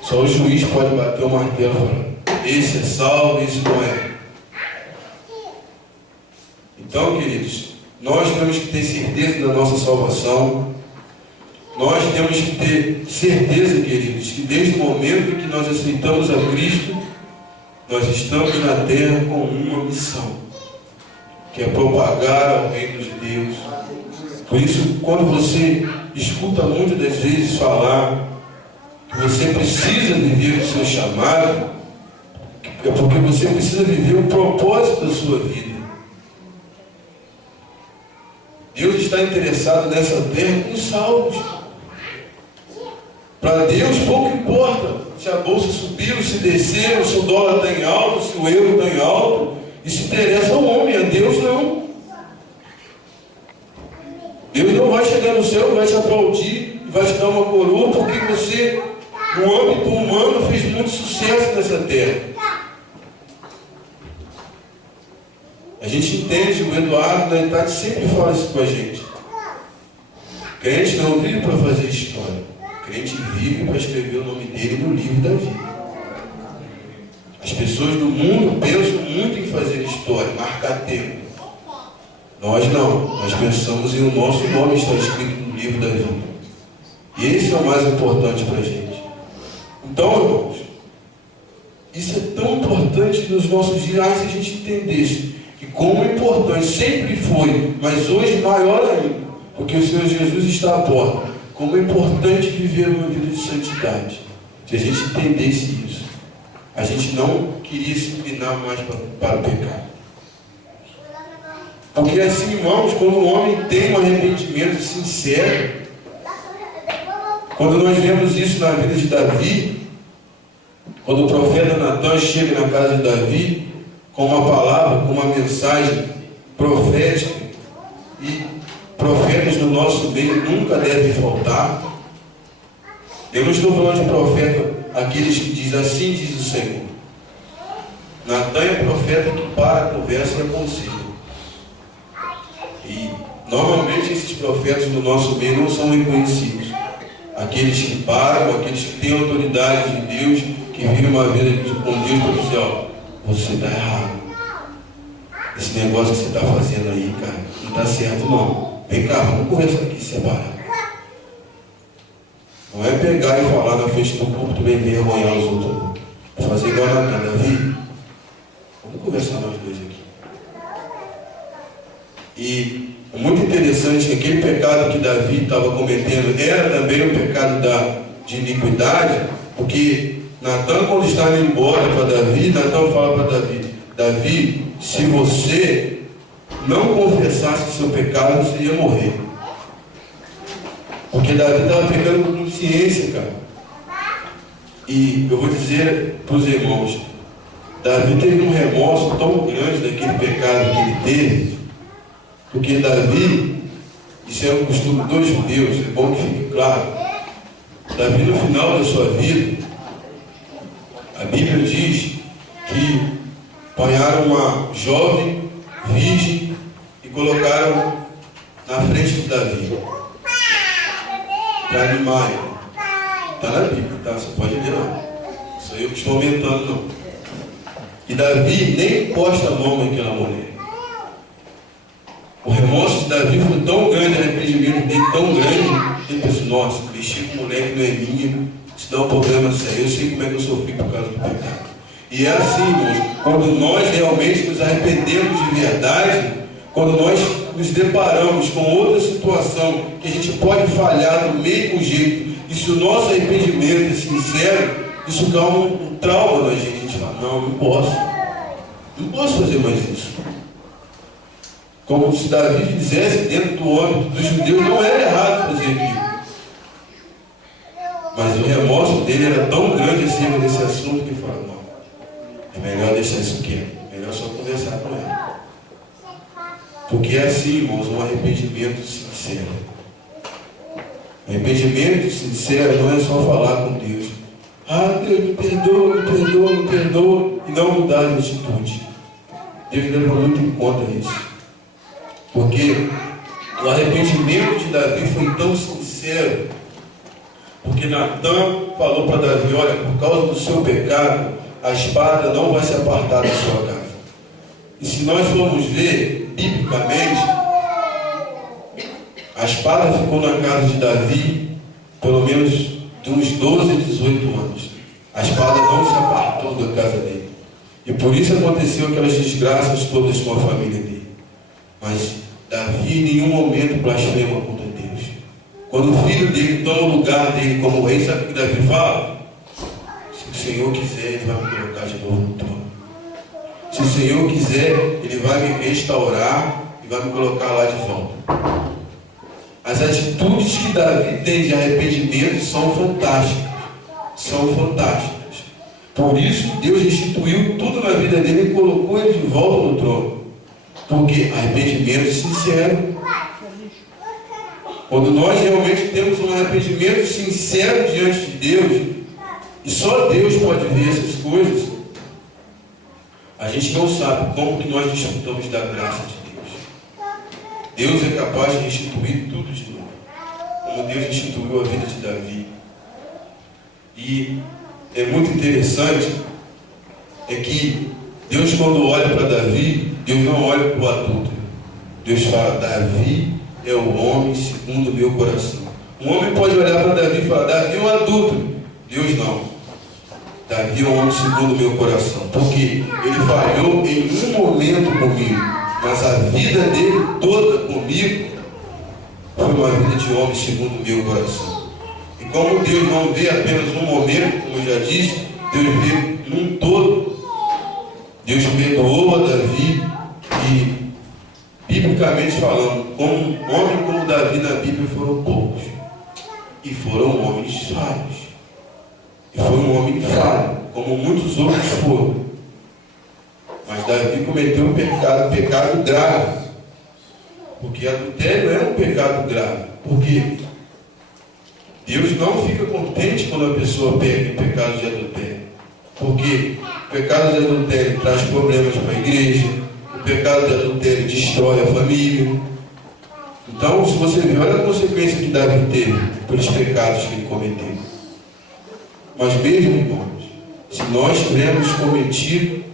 Só o juiz pode bater o martelo e falar, esse é salvo, esse não é. Então, queridos, nós temos que ter certeza da nossa salvação. Nós temos que ter certeza, queridos, que desde o momento em que nós aceitamos a Cristo, nós estamos na terra com uma missão, que é propagar o reino de Deus. Por isso, quando você escuta muitas das vezes falar que você precisa viver o seu chamado, é porque você precisa viver o propósito da sua vida. Deus está interessado nessa terra com salvos. Para Deus pouco importa se a bolsa subiu, se desceu, se o dólar está em alto, se o euro está em alto. Isso interessa ao homem, a Deus não. Deus não vai chegar no céu, vai te aplaudir e vai te dar uma coroa porque você, no âmbito humano, fez muito sucesso nessa terra. A gente entende, o Eduardo da Idade sempre fala isso com a gente. Crente não vive para fazer história. Crente vive para escrever o nome dele no livro da vida. As pessoas do mundo pensam muito em fazer história, marcar tempo. Nós não. Nós pensamos em o nosso nome estar escrito no livro da vida. E esse é o mais importante para a gente. Então, irmãos, isso é tão importante nos nossos dias, se a gente entendesse que como é importante, sempre foi, mas hoje maior ainda, porque o Senhor Jesus está à porta. Como é importante viver uma vida de santidade. Se a gente entendesse isso, a gente não queria se inclinar mais para o pecado. Porque assim, irmãos, quando o homem tem um arrependimento sincero, quando nós vemos isso na vida de Davi, quando o profeta Natan chega na casa de Davi, com uma palavra, com uma mensagem profética, e profetas no nosso meio nunca devem faltar. Eu não estou falando de profeta, aqueles que dizem assim diz o Senhor. Natan é profeta que para a conversa e aconselha. E normalmente esses profetas no nosso meio não são reconhecidos. Aqueles que param, aqueles que têm autoridade de Deus, que vivem uma vida com Deus para dizer, ó, você está errado. Esse negócio que você está fazendo aí, cara, não está certo não. Vem cá, vamos conversar aqui separado. Não é pegar e falar na frente do púlpito bem envergonhar os outros. Fazer igual a Davi. Vamos conversar nós dois aqui. E é muito interessante que aquele pecado que Davi estava cometendo era também um pecado de iniquidade, porque Natan, quando está indo embora para Davi, Natan fala para Davi, Davi, se você não confessasse o seu pecado, você ia morrer. Porque Davi estava pecando com consciência, cara. E eu vou dizer para os irmãos, Davi teve um remorso tão grande daquele pecado que ele teve, porque Davi, isso é um costume dos judeus, é bom que fique claro. Davi, no final da sua vida, a Bíblia diz que apanharam uma jovem virgem e colocaram na frente de Davi para animar ele. Está na Bíblia, tá? Você pode ler não. Isso aí eu estou aumentando não. E Davi nem encosta a mão naquela mulher. O remorso de Davi foi tão grande, o arrependimento dele tão grande, ele pensou, nossa, mexi com mulher que não é minha, isso dá um problema sério, eu sei como é que eu sofri por causa do pecado. E é assim, irmãos, quando nós realmente nos arrependemos de verdade, quando nós nos deparamos com outra situação que a gente pode falhar do mesmo jeito, e se o nosso arrependimento é sincero, isso causa um trauma na gente. A gente fala, não posso fazer mais isso. Como se Davi fizesse dentro do âmbito dos judeus, não era errado fazer aquilo. Mas o remorso dele era tão grande acima desse assunto que ele fala, não, é melhor deixar isso quieto, é melhor só conversar com ela. Porque é assim, irmãos, um arrependimento sincero. Arrependimento sincero não é só falar com Deus. Ah, Deus, me perdoa, e não mudar de atitude. Deus leva muito em conta isso. Porque o arrependimento de Davi foi tão sincero, porque Natan falou para Davi, olha, por causa do seu pecado, a espada não vai se apartar da sua casa. E se nós formos ver, biblicamente, a espada ficou na casa de Davi, pelo menos de uns 12 a 18 anos. A espada não se apartou da casa dele. E por isso aconteceu aquelas desgraças todas com a família dele. Mas Davi em nenhum momento blasfema contra Deus. Quando o filho dele toma o lugar dele como rei, sabe o que Davi fala? Se o Senhor quiser, Ele vai me colocar de novo no trono. Se o Senhor quiser, Ele vai me restaurar e vai me colocar lá de volta. As atitudes que Davi tem de arrependimento são fantásticas. São fantásticas. Por isso, Deus restituiu tudo na vida dele e colocou ele de volta no trono. Porque arrependimento sincero. Quando nós realmente temos um arrependimento sincero diante de Deus, e só Deus pode ver essas coisas, a gente não sabe como que nós desfrutamos da graça de Deus. Deus é capaz de restituir tudo de novo, como Deus restituiu a vida de Davi. E é muito interessante é que Deus, quando olha para Davi, Deus não olha para o adulto. Deus fala: Davi é o homem segundo o meu coração. Um homem pode olhar para Davi e falar: Davi é um adulto. Deus não. Davi é um homem segundo o meu coração. Porque ele falhou em um momento comigo, mas a vida dele toda comigo foi uma vida de homem segundo o meu coração. E como Deus não vê apenas um momento, como eu já disse, Deus vê num todo. Deus perdoou a Davi e, biblicamente falando, como um homem como Davi na Bíblia foram poucos. E foram homens falhos. E foi um homem falho, como muitos outros foram. Mas Davi cometeu um pecado grave. Porque adultério é um pecado grave. Porque Deus não fica contente quando a pessoa pega em pecado de adultério. Porque o pecado de adultério traz problemas para a igreja. O pecado de adultério destrói a família. Então, se você ver, olha a consequência que Davi teve pelos pecados que ele cometeu. Mas mesmo, irmãos, se nós tivermos cometido,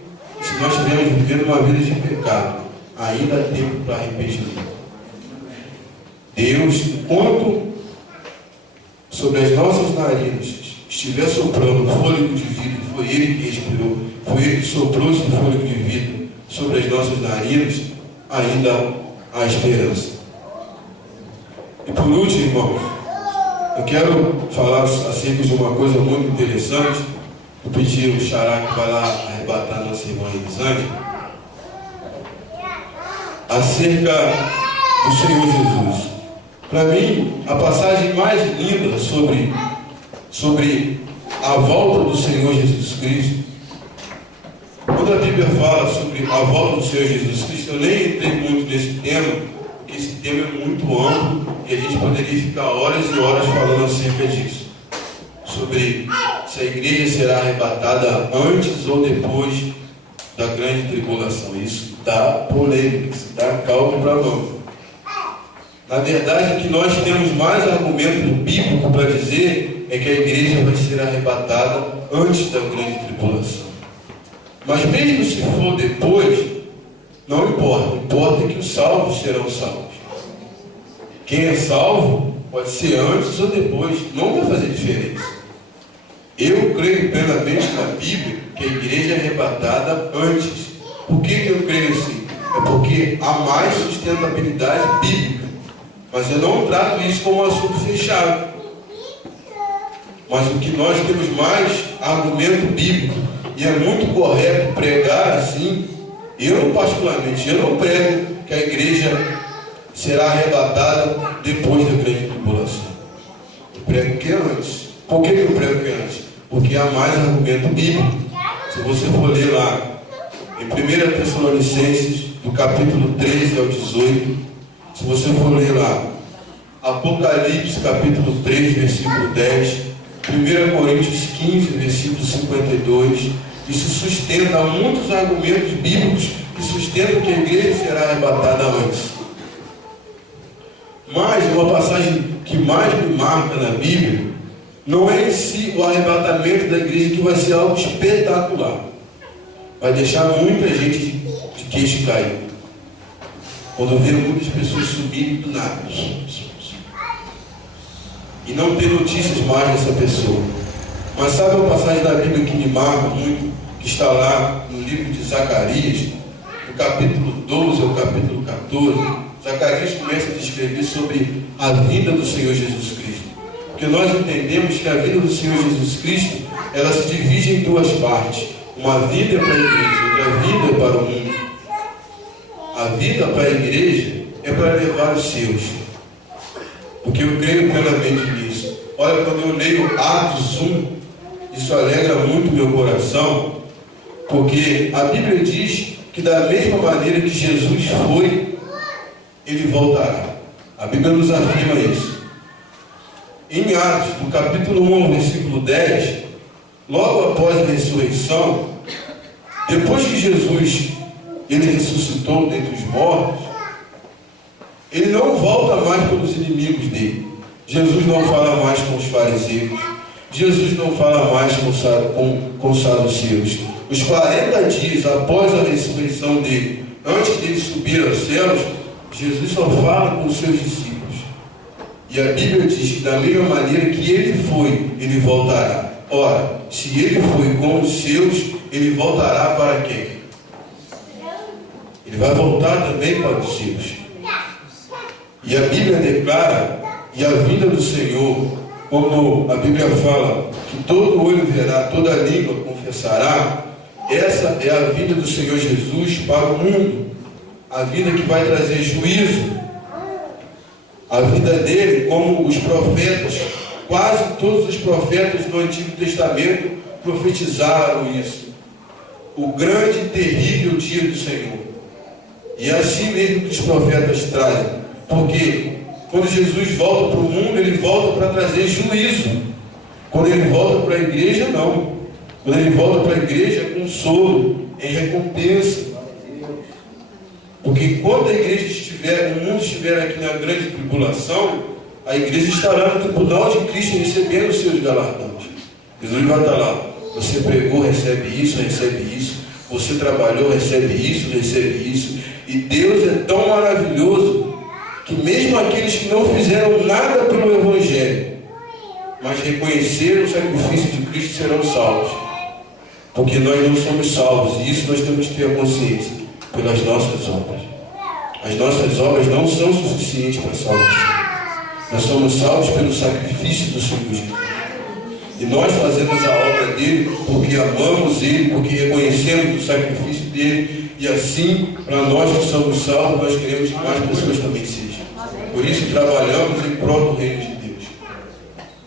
se nós estivermos vivendo uma vida de pecado, ainda há tempo para arrependimento. Deus, enquanto sobre as nossas narinas estiver soprando fôlego de vida, foi Ele que respirou, foi Ele que soprou esse fôlego de vida sobre as nossas narinas, ainda há esperança. E por último, irmãos, eu quero falar acerca de uma coisa muito interessante. Eu pedi o Xará que vai lá arrebatar a nossa irmã Elisângela, acerca do Senhor Jesus. Para mim, a passagem mais linda sobre a volta do Senhor Jesus Cristo, quando a Bíblia fala sobre a volta do Senhor Jesus Cristo, eu nem entrei muito nesse tema, porque esse tema é muito amplo e a gente poderia ficar horas e horas falando acerca disso. Sobre se a igreja será arrebatada antes ou depois da grande tribulação. Isso dá polêmica, isso dá caldo para mão. Na verdade, o que nós temos mais argumento bíblico para dizer é que a igreja vai ser arrebatada antes da grande tribulação. Mas mesmo se for depois, não importa. Importa que os salvos serão salvos. Quem é salvo pode ser antes ou depois, não vai fazer diferença. Eu creio plenamente na Bíblia que a igreja é arrebatada antes. Por que eu creio assim? É porque há mais sustentabilidade bíblica. Mas eu não trato isso como um assunto fechado. Mas o que nós temos mais argumento bíblico, e é muito correto pregar assim, eu particularmente, eu não prego que a igreja será arrebatada depois da grande tribulação. Eu prego que é antes. Por que eu prego que é antes? Porque há mais argumento bíblico. Se você for ler lá em 1 Tessalonicenses, do capítulo 13 ao 18, se você for ler lá Apocalipse, capítulo 3, versículo 10, 1 Coríntios 15, versículo 52, isso sustenta muitos argumentos bíblicos que sustentam que a igreja será arrebatada antes. Mas uma passagem que mais me marca na Bíblia não é em si o arrebatamento da igreja, que vai ser algo espetacular. Vai deixar muita gente de queixo caído. Quando vê muitas pessoas subirem do nada e não ter notícias mais dessa pessoa. Mas sabe uma passagem da Bíblia que me marca muito, que está lá no livro de Zacarias, no capítulo 12 ao capítulo 14, Zacarias começa a descrever sobre a vinda do Senhor Jesus Cristo. Porque nós entendemos que a vinda do Senhor Jesus Cristo, ela se divide em duas partes. Uma vinda para a igreja, outra vinda para o mundo. A vinda para a igreja é para levar os seus. Porque eu creio plenamente nisso. Olha, quando eu leio Atos 1, isso alegra muito meu coração, porque a Bíblia diz que da mesma maneira que Jesus foi, Ele voltará. A Bíblia nos afirma isso. Em Atos, no capítulo 1, versículo 10, logo após a ressurreição, depois que Jesus ele ressuscitou dentre os mortos, ele não volta mais pelos inimigos dele. Jesus não fala mais com os fariseus. Jesus não fala mais com os saduceus. Os 40 dias após a ressurreição dele, antes dele subir aos céus, Jesus só fala com os seus discípulos. E a Bíblia diz que da mesma maneira que ele foi, ele voltará. Ora, se ele foi com os seus, ele voltará para quem? Ele vai voltar também para os seus. E a Bíblia declara, e a vinda do Senhor, como a Bíblia fala, que todo olho verá, toda língua confessará, essa é a vinda do Senhor Jesus para o mundo. A vinda que vai trazer juízo. A vida dele, como os profetas, quase todos os profetas do Antigo Testamento profetizaram isso. O grande e terrível dia do Senhor. E é assim mesmo que os profetas trazem. Porque quando Jesus volta para o mundo, ele volta para trazer juízo. Quando ele volta para a igreja, não. Quando ele volta para a igreja, é consolo, é recompensa. Porque quando a igreja estiver, o mundo estiver aqui na grande tribulação, a igreja estará no tribunal de Cristo recebendo os seus galardões. Jesus vai estar lá. Você pregou, recebe isso, recebe isso. Você trabalhou, recebe isso, recebe isso. E Deus é tão maravilhoso que mesmo aqueles que não fizeram nada pelo Evangelho, mas reconheceram o sacrifício de Cristo, serão salvos. Porque nós não somos salvos, e isso nós temos que ter a consciência, pelas nossas obras. As nossas obras não são suficientes para salvação. Nós somos salvos pelo sacrifício do Senhor Jesus. E nós fazemos a obra dele porque amamos ele, porque reconhecemos o sacrifício dele, e assim, para nós que somos salvos, nós queremos que mais pessoas também sejam. Por isso trabalhamos em prol do reino de Deus.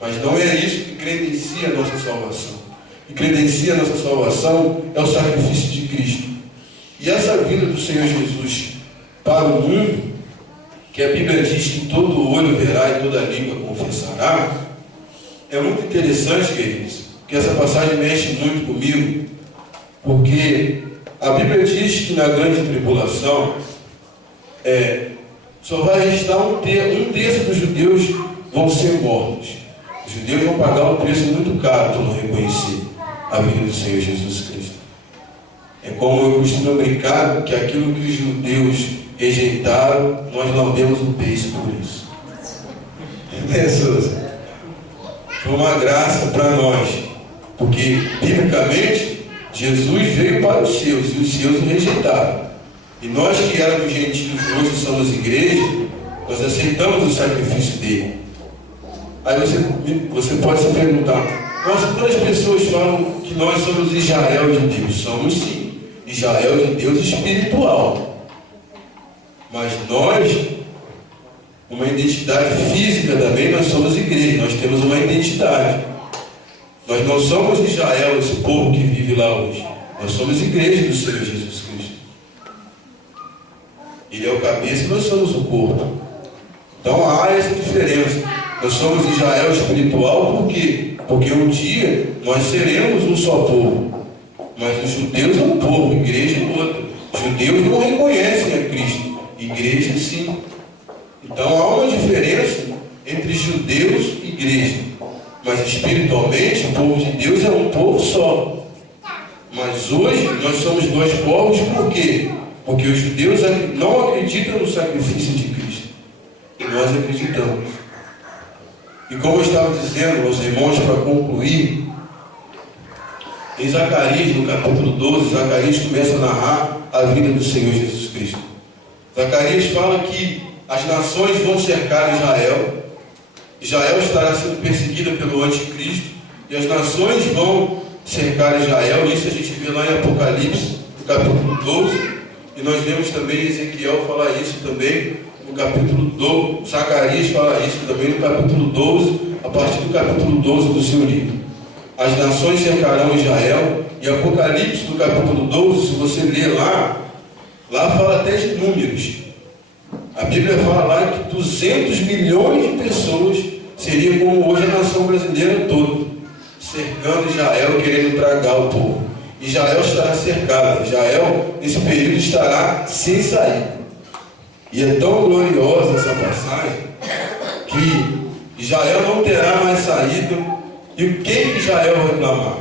Mas não é isso que credencia a nossa salvação. O que credencia a nossa salvação é o sacrifício de Cristo. E essa vinda do Senhor Jesus para o mundo, que a Bíblia diz que todo olho verá e toda língua confessará, é muito interessante, queridos, que essa passagem mexe muito comigo, porque a Bíblia diz que na grande tribulação só vai restar um terço dos judeus vão ser mortos. Os judeus vão pagar um preço muito caro por não reconhecer a vinda do Senhor Jesus Cristo. É como eu costumo brincar, que aquilo que os judeus rejeitaram, nós lambemos o beiço por isso. Jesus, foi uma graça para nós, porque biblicamente Jesus veio para os seus e os seus o rejeitaram. E nós que éramos gentios, hoje somos igreja, nós aceitamos o sacrifício dele. Aí você pode se perguntar, nossa, quantas pessoas falam que nós somos Israel de Deus? Somos sim, Israel de Deus espiritual. Mas nós, uma identidade física também, nós somos igreja, nós temos uma identidade. Nós não somos Israel, esse povo que vive lá hoje. Nós somos igreja do Senhor Jesus Cristo. Ele é o cabeça e nós somos o corpo. Então há essa diferença. Nós somos Israel espiritual, por quê? Porque um dia nós seremos um só povo. Mas os judeus é um povo, igreja é outro. Os judeus não reconhecem a Cristo, igreja sim. Então há uma diferença entre judeus e igreja. Mas espiritualmente o povo de Deus é um povo só. Mas hoje nós somos dois povos, por quê? Porque os judeus não acreditam no sacrifício de Cristo. E nós acreditamos. E como eu estava dizendo aos irmãos, para concluir, em Zacarias, no capítulo 12, Zacarias começa a narrar a vida do Senhor Jesus Cristo. Zacarias fala que as nações vão cercar Israel. Israel estará sendo perseguida pelo anticristo. E as nações vão cercar Israel. Isso a gente vê lá em Apocalipse, no capítulo 12. E nós vemos também Ezequiel falar isso também no capítulo 12. Zacarias fala isso também no capítulo 12, a partir do capítulo 12 do seu livro. As nações cercarão Israel. E Apocalipse, no capítulo 12, se você ler lá fala até de números. A Bíblia fala lá que 200 milhões de pessoas seriam como hoje a nação brasileira toda, cercando Israel, querendo tragar o povo. Israel estará cercado. Israel, nesse período, estará sem saída. E é tão gloriosa essa passagem que Israel não terá mais saída. E o que Israel vai clamar?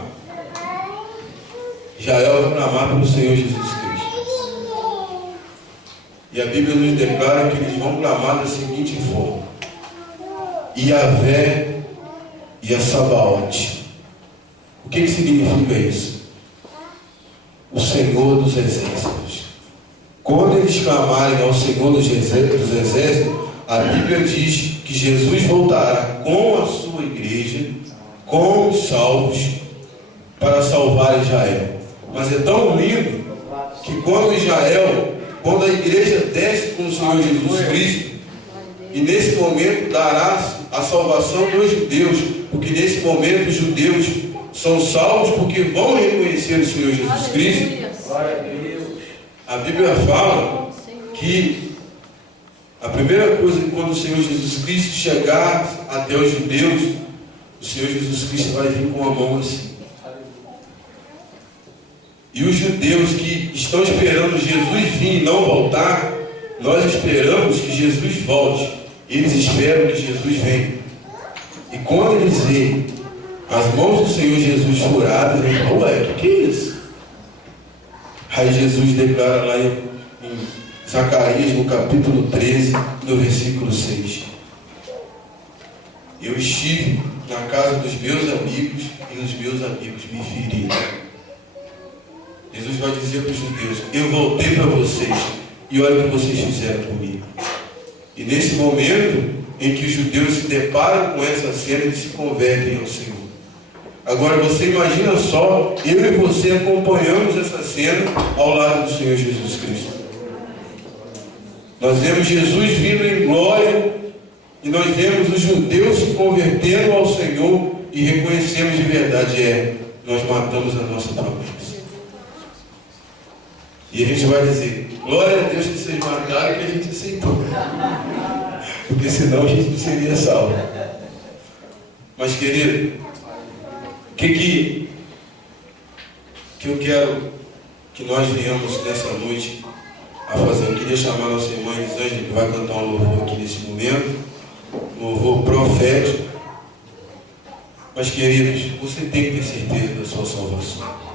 Israel vai clamar pelo Senhor Jesus Cristo. E a Bíblia nos declara que eles vão clamar da seguinte forma: Yahvé e a Sabaote. O que significa isso? O Senhor dos Exércitos. Quando eles clamarem ao Senhor dos Exércitos, a Bíblia diz que Jesus voltará com a sua igreja, com os salvos, para salvar Israel. Mas é tão lindo que quando a igreja desce com o Senhor Jesus Cristo, e nesse momento dará a salvação dos judeus, porque nesse momento os judeus são salvos porque vão reconhecer o Senhor Jesus Cristo. A Bíblia fala que a primeira coisa que quando o Senhor Jesus Cristo chegar até os judeus, o Senhor Jesus Cristo vai vir com a mão assim. E os judeus que estão esperando Jesus vir e não voltar, nós esperamos que Jesus volte. Eles esperam que Jesus venha. E quando eles veem as mãos do Senhor Jesus furadas, eles falam: ué, o que é isso? Aí Jesus declara lá em Zacarias, no capítulo 13, no versículo 6. Eu estive na casa dos meus amigos e os meus amigos me feriram. Jesus vai dizer para os judeus: eu voltei para vocês e olha o que vocês fizeram comigo. E nesse momento em que os judeus se deparam com essa cena, eles se convertem ao Senhor. Agora você imagina só, eu e você acompanhamos essa cena ao lado do Senhor Jesus Cristo. Nós vemos Jesus vindo em glória e nós vemos os judeus se convertendo ao Senhor e reconhecemos de verdade: nós matamos a nossa promessa. E a gente vai dizer: glória a Deus que vocês mataram e que a gente aceitou. Porque senão a gente não seria salvo. Mas querido, o que eu quero que nós venhamos nessa noite a fazer? Eu queria chamar a nossa irmã Elisângela, que vai cantar um louvor aqui nesse momento, um louvor profético. Mas queridos, você tem que ter certeza da sua salvação.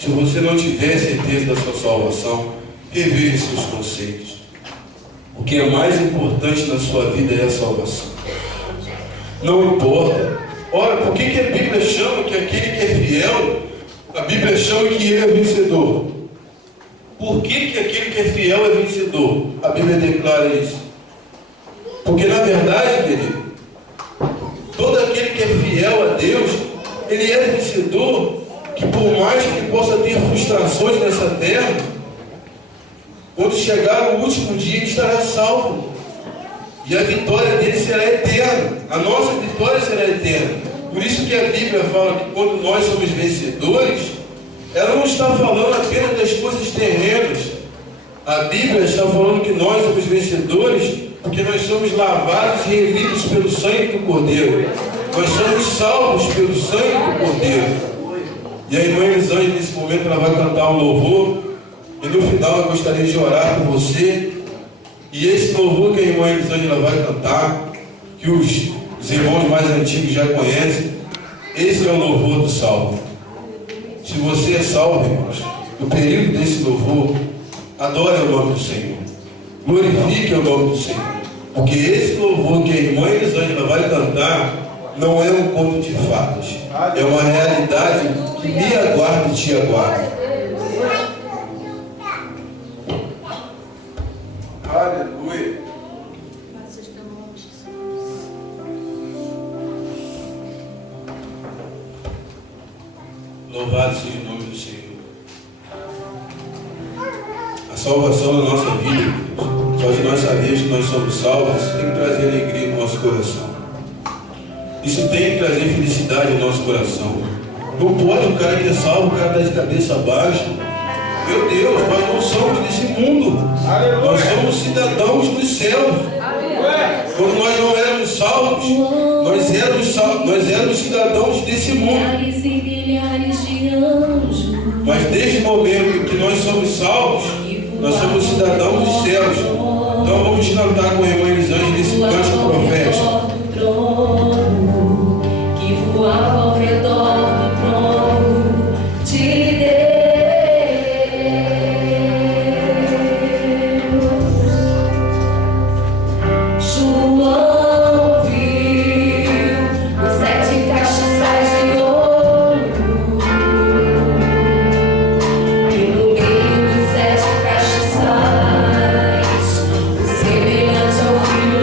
Se você não tiver certeza da sua salvação, reveja seus conceitos. O que é mais importante na sua vida é a salvação. Não importa. Ora, por que a Bíblia chama que aquele que é fiel, a Bíblia chama que ele é vencedor? Por que aquele que é fiel é vencedor? A Bíblia declara isso. Porque na verdade, querido, todo aquele que é fiel a Deus, ele é vencedor, que por mais que possa ter frustrações nessa terra, quando chegar o último dia ele estará salvo. E a vitória dele será eterna. A nossa vitória será eterna. Por isso que a Bíblia fala que quando nós somos vencedores, ela não está falando apenas das coisas terrenas. A Bíblia está falando que nós somos vencedores porque nós somos lavados e remidos pelo sangue do Cordeiro. Nós somos salvos pelo sangue do Cordeiro. E a irmã Elisângela, nesse momento, ela vai cantar um louvor. E no final eu gostaria de orar por você. E esse louvor que a irmã Elisângela vai cantar, que os irmãos mais antigos já conhecem, esse é o louvor do salvo. Se você é salvo, irmãos, no período desse louvor, adore o nome do Senhor. Glorifique o nome do Senhor. Porque esse louvor que a irmã Elisângela vai cantar não é um conto de fadas. É uma realidade que me aguarda e te aguarda. Aleluia. Louvado seja o nome do Senhor. A salvação da nossa vida, só de nós sabermos que nós somos salvos, isso tem que trazer alegria no nosso coração. Isso tem que trazer felicidade no nosso coração. Não pode o cara que é salvo, o cara está de cabeça baixa. Meu Deus, nós não somos desse mundo. Aleluia. Nós somos cidadãos dos céus. Aleluia. Quando nós não éramos salvos, nós éramos cidadãos desse mundo. Mas desde o momento que nós somos salvos, nós somos cidadãos dos céus. Então vamos cantar com a irmã Elisângela nesse cântico profético. Que voava ao redor do trono de Deus. João viu os 7 castiçais de ouro, e no meio dos 7 castiçais, o semelhante ao Filho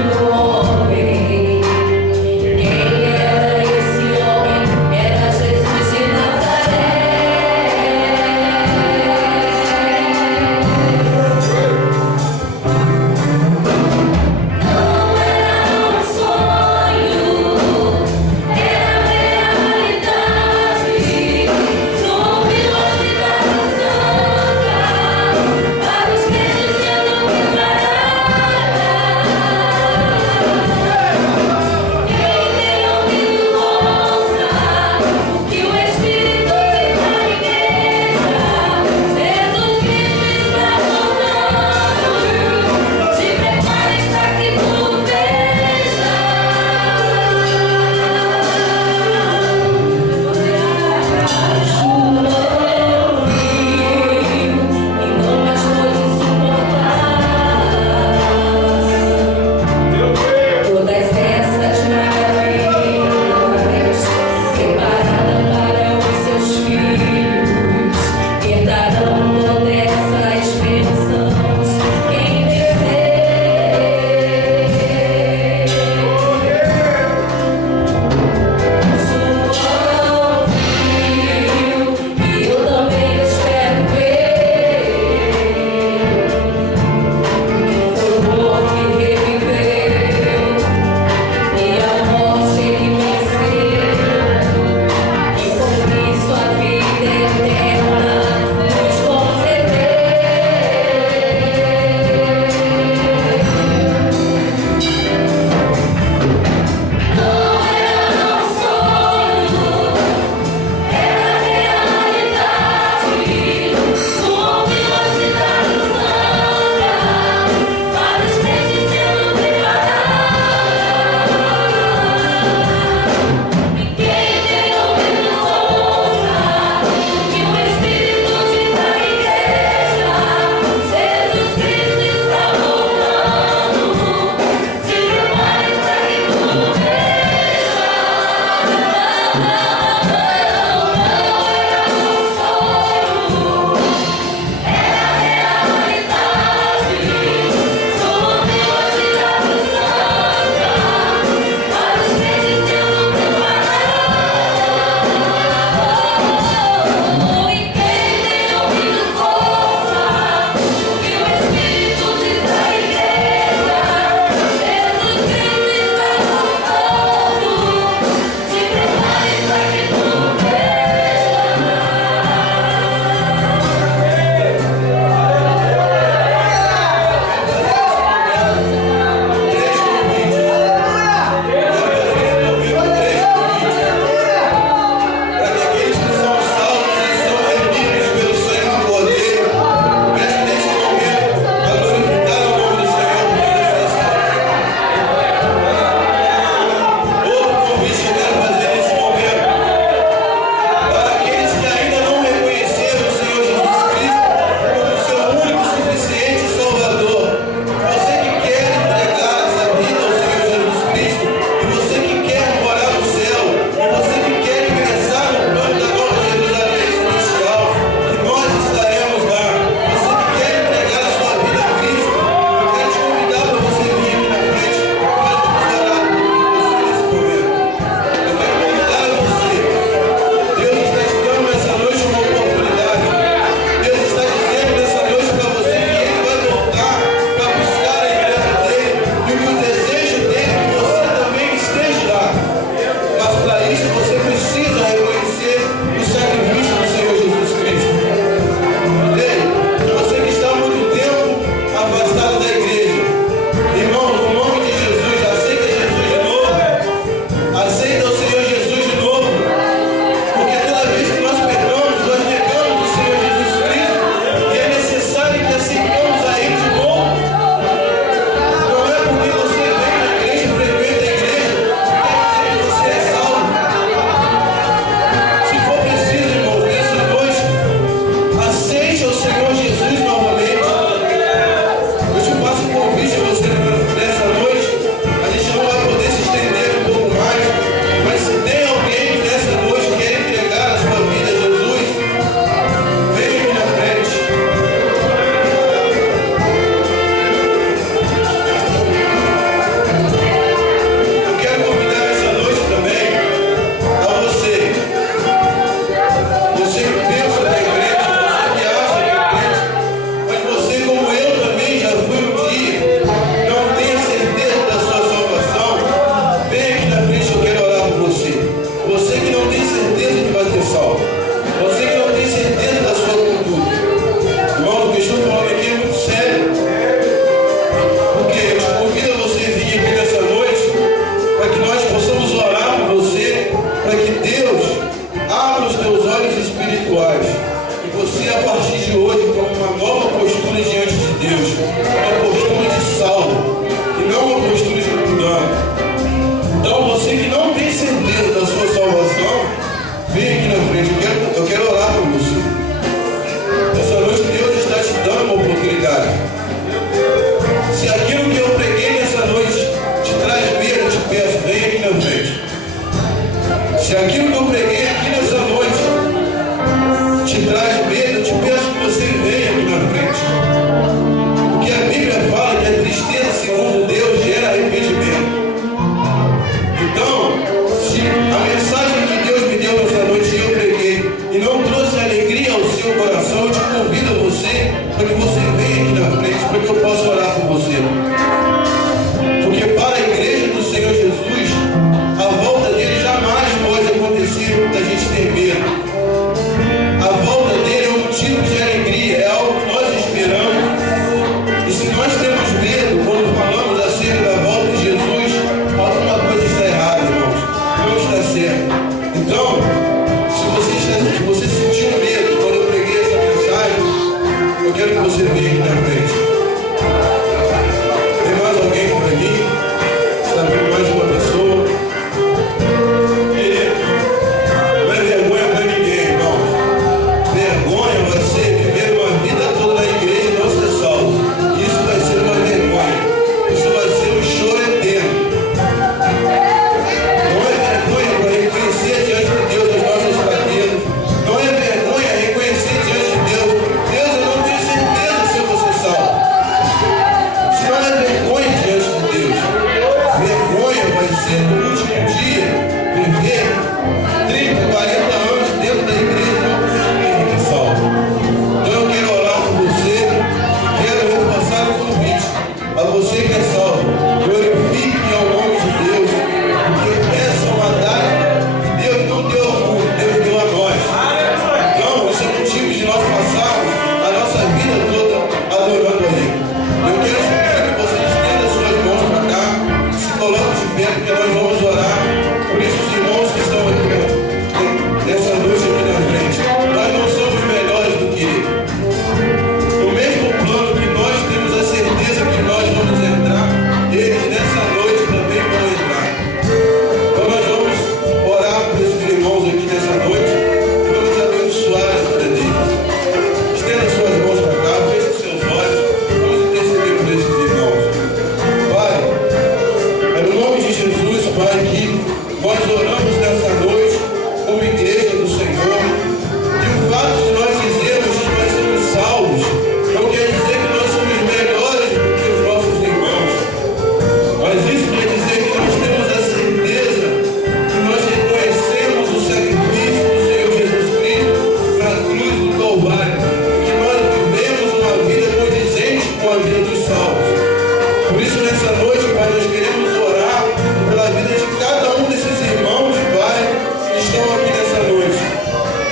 nessa noite, Pai, nós queremos orar pela vida de cada um desses irmãos, Pai, que estão aqui nessa noite.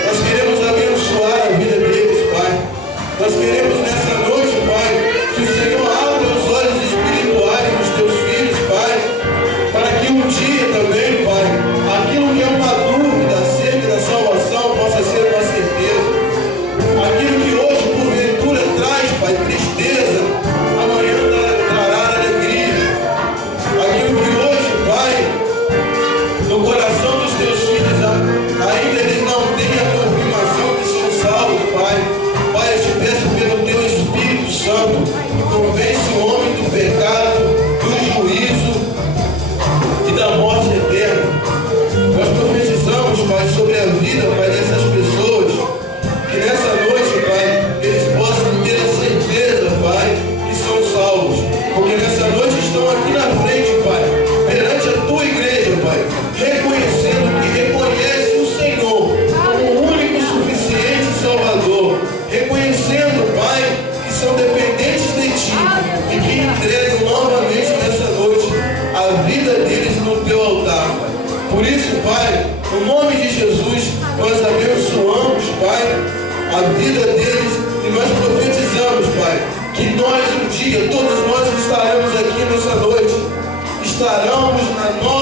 Nós queremos abençoar a vida deles, Pai. Nós queremos nessa noite, Pai, que o Senhor abra os olhos espirituais dos teus filhos, Pai, para que um dia também, Pai, aquilo que é uma dúvida acerca da salvação possa ser uma certeza. Aquilo que hoje, porventura, traz, Pai, tristeza, amanhã trará alegria. Aquilo que hoje, Pai, no coração dos teus filhos, ainda eles não têm a confirmação que são salvos, Pai. Pai, eu te peço pelo teu Espírito Santo, convence o homem do pecado, do juízo e da morte eterna. Nós profetizamos, Pai, sobre a vida, Pai, dessas pessoas, que nessa noite, Pai, eles possam ter a certeza, Pai, que são salvos, porque nessa noite estão aqui na frente, Pai, perante a tua igreja, Pai, reconhecendo que reconhece o Senhor como o único suficiente Salvador, reconhecendo, Pai, que são dependentes de Ti e que entregam novamente nessa noite a vida deles no Teu altar, Pai. Por isso, Pai, no nome de Jesus, nós abençoamos, Pai, a vida deles e nós profetizamos, Pai, que nós um dia, todos nós estaremos aqui nessa noite, estaremos na nossa